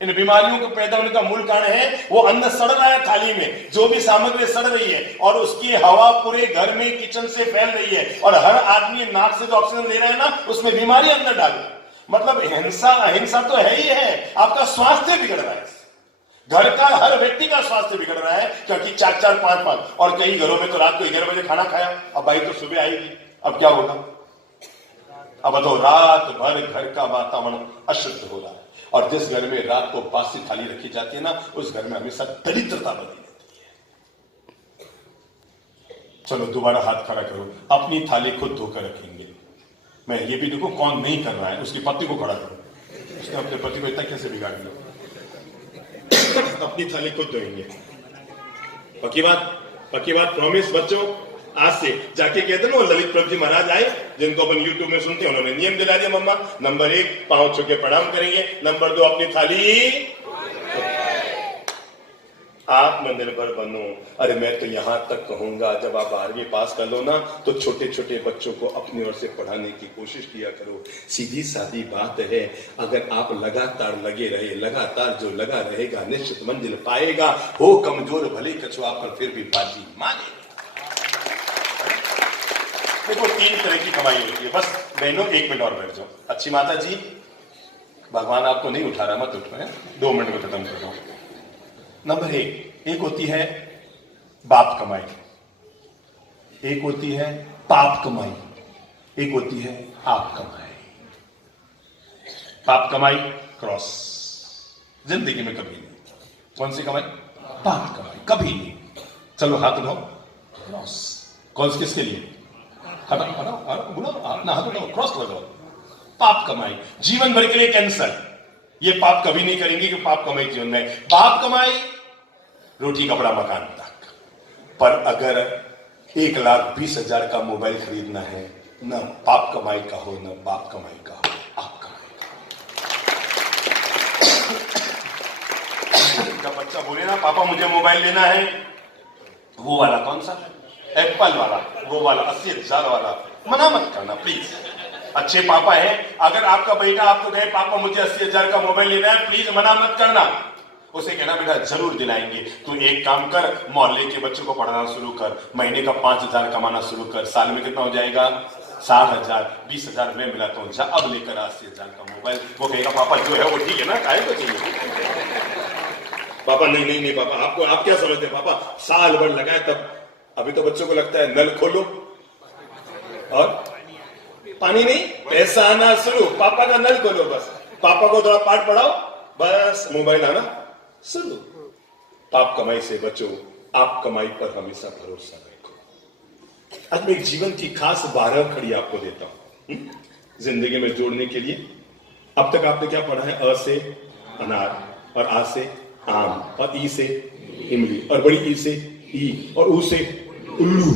इन बीमारियों को पैदा होने का मूल कारण है वो अन्न सड़ रहा है थाली में, जो भी सामग्री सड़ रही है और उसकी हवा पूरे घर में किचन से फैल रही है और हर आदमी नाक से जो ऑक्सीजन ले रहा है ना, उसमें बीमारी अंदर डाल, मतलब हिंसा अहिंसा तो है ही है, आपका स्वास्थ्य बिगड़ रहा है, घर का हर व्यक्ति का स्वास्थ्य बिगड़ रहा है, क्योंकि 4-4 5-5 और कई घरों में तो रात को 11 बजे खाना खाया, अब भाई तो सुबह आएगी, अब क्या होगा? अब बताओ, रात भर घर का वातावरण अशुद्ध हो रहा है और जिस घर में रात को बासी थाली रखी जाती है ना, उस घर में हमेशा दरिद्रता बनी रहती है। चलो दोबारा हाथ खड़ा करो, अपनी थाली खुद धोकर रखेंगे। मैं ये भी देखो कौन नहीं कर रहा है, उसकी पति को खड़ा करो, उसने अपने पति को इतना कैसे बिगाड़ दिया। अपनी थाली खुद धोएंगे, पक्की बात प्रॉमिस बच्चों। आज से जाके कहते ना, वो ललित प्रभु जी महाराज आए जिनको अपन YouTube में सुनते हैं, उन्होंने नियम दिला दिया, मम्मा नंबर 1 पांव छू के प्रणाम करेंगे, नंबर 2 अपनी थाली आत्मनिर्भर बनो। अरे मैं तो यहां तक कहूंगा, जब आप 12वीं पास कर लो ना तो छोटे छोटे बच्चों को अपनी ओर से पढ़ाने की कोशिश किया करो। सीधी सादी बात है, अगर आप लगातार लगे रहे, लगातार जो लगा रहेगा निश्चित मंजिल पाएगा। हो कमजोर भले कछुआ पर फिर भी बाजी माने। देखो 3 तरह की कमाई होती है, बस बहनों 1 मिनट और बैठ जाओ। अच्छी माता जी, भगवान आपको नहीं उठा रहा, मत उठो, 2 मिनट में खत्म कर दो। नंबर 1 होती है बाप कमाई, एक होती है पाप कमाई, एक होती है आप कमाई। पाप कमाई क्रॉस, जिंदगी में कभी नहीं। कौन सी कमाई? पाप कमाई, कभी नहीं। चलो हाथ उठाओ, क्रॉस। कौन सी किसके लिए? अपना हाथ उठाओ, क्रॉस लगाओ। पाप कमाई जीवन भर के लिए कैंसर, ये पाप कभी नहीं करेंगे कि पाप कमाई जीवन में। पाप कमाई रोटी कपड़ा मकान तक, पर अगर 1,20,000 का मोबाइल खरीदना है न बाप कमाई का हो न बाप कमाई का हो, आप कमाई का हो। जब बच्चा बोले ना पापा मुझे मोबाइल लेना है, वो वाला कौन सा, एप्पल वाला, वो वाला 80,000 वाला, मना मत करना प्लीज। अच्छे पापा है, अगर आपका बेटा आपको कहे पापा मुझे 80,000 का मोबाइल लेना है, प्लीज मना मत करना। उसे कहना बेटा जरूर दिलाएंगे, तू एक काम कर, मोहल्ले के बच्चों को पढ़ाना शुरू कर, महीने का 5,000 कमाना शुरू कर, साल में कितना हो जाएगा 60,000, 20,000 में मिला तो जा अब लेकर 80,000 का मोबाइल। वो कहेगा पापा जो है वो ठीक है ना, काहे को चाहिए। पापा नहीं नहीं नहीं पापा, आपको आप क्या समझते पापा, साल भर लगाए तब। अभी तो बच्चों को लगता है नल खोलो और पानी नहीं, पैसा आना शुरू, पापा का नल खोलो बस, पापा को थोड़ा पाठ पढ़ाओ बस, मोबाइल आना शुरू। पाप कमाई से बचो, आप कमाई पर हमेशा भरोसा रखो। आज मैं एक जीवन की खास 12 खड़ी आपको देता हूं जिंदगी में जोड़ने के लिए। अब तक आपने क्या पढ़ा है, अ से अनार, और आ से आम, और ई से इमली, और बड़ी ई से ई, और ऊ से उल्लू।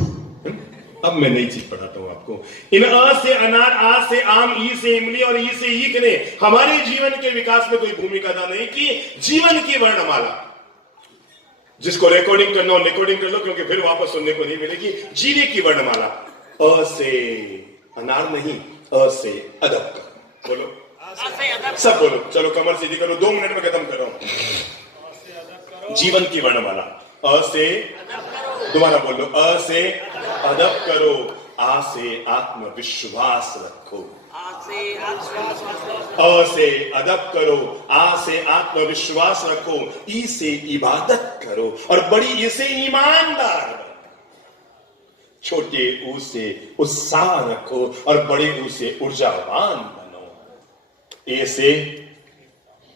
अब मैं नई चीज पढ़ाता हूं आपको। इन अ से अनार, आ से आम, ई से इमली और ई से ईख ने हमारे जीवन के विकास में कोई भूमिका अदा नहीं की। जीवन की वर्णमाला, जिसको रिकॉर्डिंग करना हो रिकॉर्डिंग कर लो, क्योंकि फिर वापस सुनने को नहीं मिलेगी। जीने की वर्णमाला, अ से अनार नहीं, अ से अदब कर, बोलो सब बोलो, चलो कमर सीधी करो, 2 मिनट में खत्म कर रहा हूं। जीवन की वर्णमाला, अ से, दोबारा बोलो, अ से अदब करो, आ से आत्मविश्वास रखो। अ से अदब करो, आ से आत्मविश्वास रखो, ई से इबादत करो, और बड़ी ई से ईमानदार बनो। छोटे ऊ से उत्साह रखो, और बड़े ऊ से ऊर्जावान बनो। ए से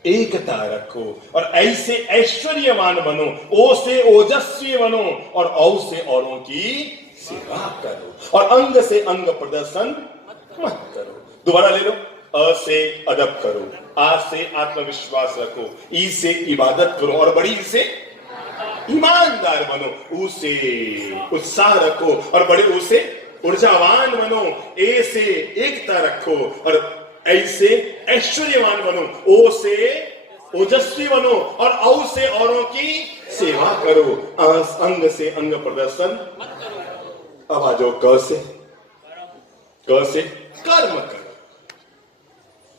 एकता रखो, और ऐसे ऐश्वर्यवान बनो। ओ से ओजस्वी बनो, और औ से औरों की सेवा करो, और अंग से अंग प्रदर्शन मत करो। दोबारा ले लो, अ से अदब करो, आ से आत्मविश्वास रखो, ई से इबादत करो, और बड़ी ई से ईमानदार बनो। ऊ से उत्साह रखो, और बड़े ऊ से ऊर्जावान बनो। ए से एकता रखो, और ऐसे ऐश्वर्यवान बनो। ओ से ओजस्वी बनो, और औ से औरों की सेवा करो, अंग से अंग प्रदर्शन मत करो। अब आ जाओ क से, क से कर्म करो।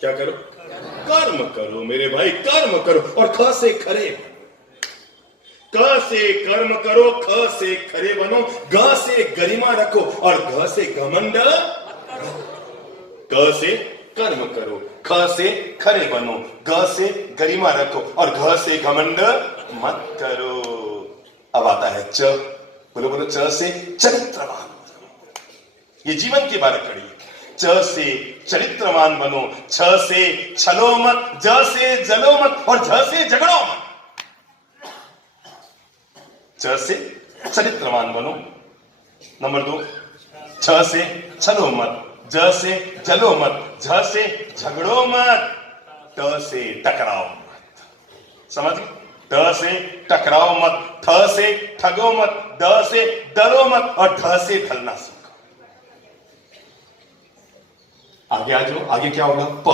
क्या करो, कर्म करो मेरे भाई, कर्म करो। और ख से खरे बनो, क से कर्म करो, ख से खरे बनो, ग से गरिमा रखो, और घ से घमंड। क से कर्म करो, ख से खरे बनो, ग से गरिमा रखो, और घ से घमंड मत करो। अब आता है च, बोलो बोलो, च से चरित्रवान। ये जीवन की 12 कड़ी है। च से चरित्रवान बनो, छ से छलो मत, ज से जलो मत, और झ से झगड़ो मत। च से चरित्रवान बनो। नंबर 2, छ से छलो मत, ज से जलो मत, झ से झगड़ो मत, ट से टकराओ मत। समझ गए? ट से टकराओ मत, ठ से ठगो मत, ड से डरो मत, और ढ से ढलना सीखो। आगे आ जाओ, आगे क्या होगा, प।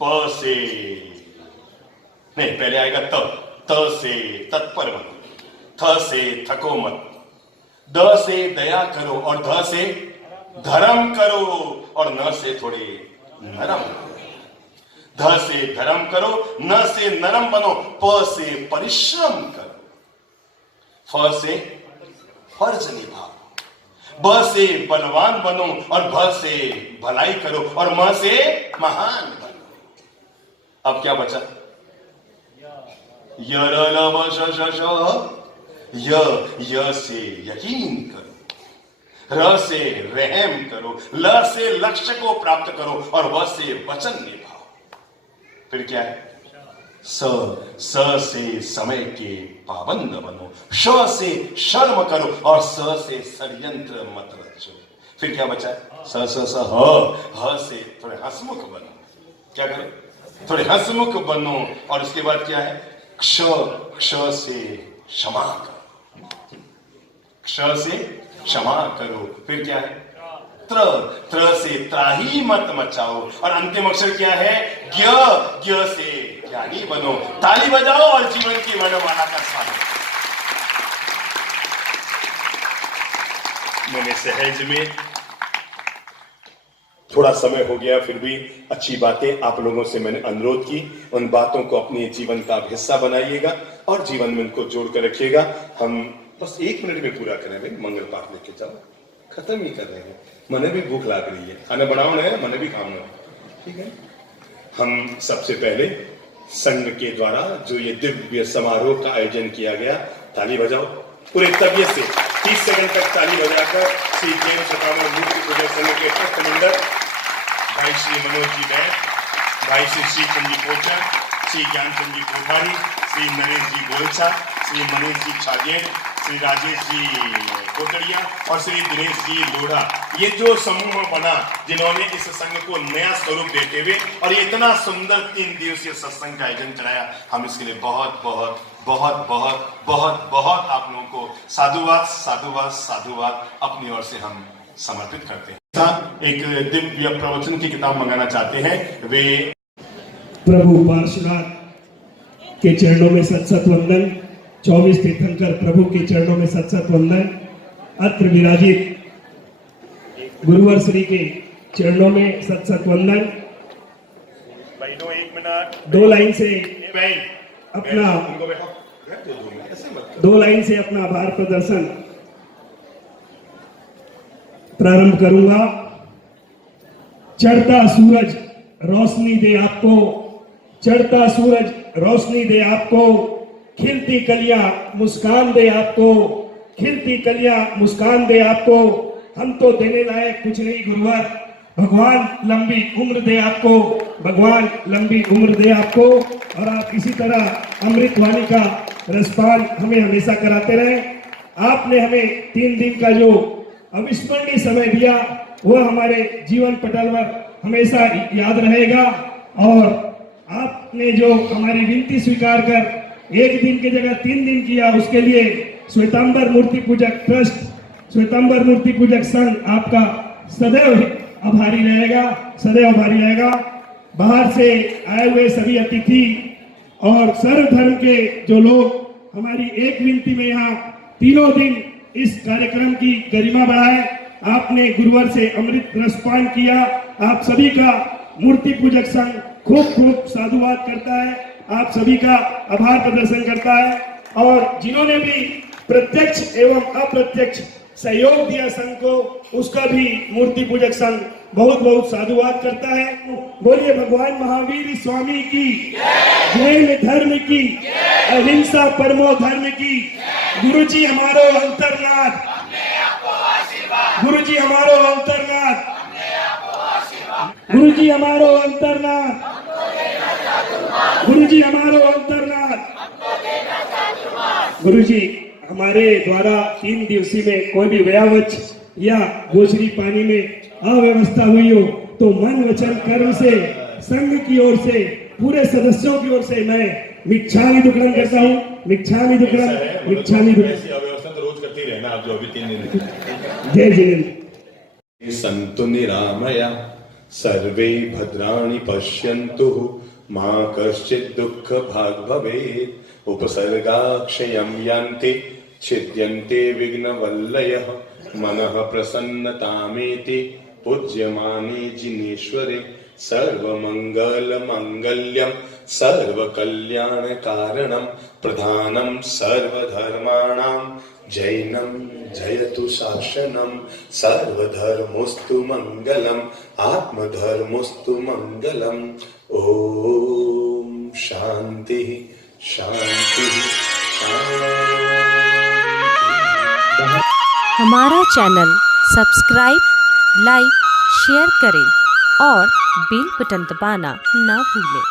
प से नहीं, पहले आएगा त। त से तत्पर बनो, थ से थको मत, द से दया करो, और ध से धर्म करो, और न से थोड़े नरम करो। ध से धर्म करो, न से नरम बनो, प से परिश्रम करो, फ से फर्ज निभाओ, ब से बलवान बनो, और भ से भलाई करो, और म से महान बनो। अब क्या बचा, य र ल व श श श, य से यकीन करो, र से रहम करो, ल से लक्ष्य को प्राप्त करो, और व से वचन निभाओ। फिर क्या है, स से समय के पाबंद बनो, श से शर्म करो, और स से षड्यंत्र मत रचो। फिर क्या बचा है, स ह से थोड़े हंसमुख बनो। क्या करो, थोड़े हंसमुख बनो, और उसके बाद क्या है, क्ष से क्षमा करो, क्ष से क्षमा करो। फिर क्या है, त्र, त्र से त्राही मत मचाओ। और अंतिम अक्षर क्या है? ज्ञ, ज्ञ से ज्ञानी बनो। ताली बजाओ और जीवन की वर्णमाला का स्वागत। मैंने सहज में, थोड़ा समय हो गया फिर भी अच्छी बातें आप लोगों से मैंने अनुरोध की, उन बातों को अपने जीवन का हिस्सा बनाइएगा और जीवन में उनको जोड़ कर रखिएगा। हम बस 1 मिनट में पूरा करें भाई, मंगल पाठ लेके जाओ, खत्म ही कर रहे हैं। मने भी भूख लग रही है, खाना बनाओ ना, मने भी खाऊंगा, ठीक है। हम सबसे पहले संघ के द्वारा जो ये दिव्य समारोह का आयोजन किया गया, ताली बजाओ पूरे तबियत से, 30 सेकंड तक ताली बजाकर श्री जैन शतामर मूर्ति पूजक संघ के ट्रस्ट मंडल भाई श्री मनोज जी बैठ, भाई श्री श्रीचंद जी पोचा, श्री ज्ञानचंद जी कोठारी, श्री नरेश जी गोलछा, श्री मनीष जी छाजेन, श्री राजेश जी कोटड़िया और श्री दिनेश जी लोढ़ा, ये जो समूह बना जिन्होंने इस संघ को नया स्वरूप देते हुए और ये इतना सुंदर 3 दिवसीय सत्संग का आयोजन कराया, हम इसके लिए बहुत बहुत बहुत बहुत बहुत बहुत आप लोगों को साधुवाद साधुवाद साधुवाद अपनी ओर से हम समर्पित करते हैं। एक दिव्य प्रवचन की किताब मंगाना चाहते हैं वे प्रभु पार्श्वनाथ के चरणों में सत वंदन, 24 तीर्थंकर प्रभु के चरणों में सत वंदन, अत्र विराजित गुरुवर श्री के चरणों में सत वंदन। बहनों 1 मिनट, 2 लाइन से बहन अपना उनको बैठो, ऐसे मत करो। 2 लाइन से अपना आभार प्रदर्शन प्रारंभ करूंगा। चढ़ता सूरज रोशनी दे आपको, चढ़ता सूरज रोशनी दे आपको, खिलती कलियां मुस्कान दे आपको, खिलती कलियां मुस्कान दे आपको। हम तो देने लायक कुछ नहीं गुरुवर, भगवान लंबी उम्र दे आपको, भगवान लंबी उम्र दे आपको। और आप इसी तरह अमृत वाणी का रसपान हमें हमेशा कराते रहे। आपने हमें 3 दिन का जो अविस्मरणीय समय दिया वह हमारे जीवन पटल पर हमेशा याद रहेगा। और आपने जो हमारी विनती स्वीकार कर 1 दिन की जगह 3 दिन किया, उसके लिए श्वेतांबर मूर्ति पूजक ट्रस्ट, श्वेतांबर मूर्ति पूजक संघ आपका सदैव आभारी रहेगा, सदैव आभारी रहेगा। बाहर से आए हुए सभी अतिथि और सर्वधर्म के जो लोग, हमारी एक विनती में यहाँ 3 दिन इस कार्यक्रम की गरिमा बढ़ाए। आपने गुरुवर से अमृत रसपान किया, आप सभी का मूर्ति पूजक संघ खूब खूब साधुवाद करता है, आप सभी का आभार प्रदर्शन करता है। और जिन्होंने भी प्रत्यक्ष एवं अप्रत्यक्ष सहयोग दिया संघ को, उसका भी मूर्ति पूजक संघ बहुत बहुत साधुवाद करता है। बोलिए भगवान महावीर स्वामी की, जैन धर्म की, अहिंसा परमो धर्म की। गुरु जी हमारो अंतरनाथ, गुरु जी हमारो अंतरनाथ, गुरु जी हमारो अंतरनाथ, गुरु जी हमारो अंतरनाथ। गुरु जी हमारे द्वारा 3 दिवसीय में कोई भी व्यावच या गोचरी पानी में अव्यवस्था हुई हो तो मन वचन कर्म से संघ की ओर से, पूरे सदस्यों की ओर से मैं मिच्छामि दुक्कडम करता हूँ। मिच्छामि दुक्कडम, मिच्छामि दुक्कडम। अव्यवस्था तो रोज करते ही रहना आप, जो अभी 3 दिन। जय जिनेन्द्र। सन्तु निरामया सर्वे भद्राणि पश्यन्तु मां कश्चित् दुःख भाग् भवेत्। उपसर्गा क्षयं यान्ति छिद्यन्ते विघ्नवल्लयः मनः प्रसन्नतामेति पूज्यमाने जिनेश्वरे। सर्वमंगल मंगल्यम सर्वकल्याण कारणम प्रधानम सर्वधर्माणां जैनम जयतु शासनम। सर्वधर्मोस्तु मंगलम आत्मधर्मोस्तु मंगलम। ओम शांति शांति शांति। हमारा चैनल सब्सक्राइब, लाइक, शेयर करें और बेल बटन दबाना ना भूलें।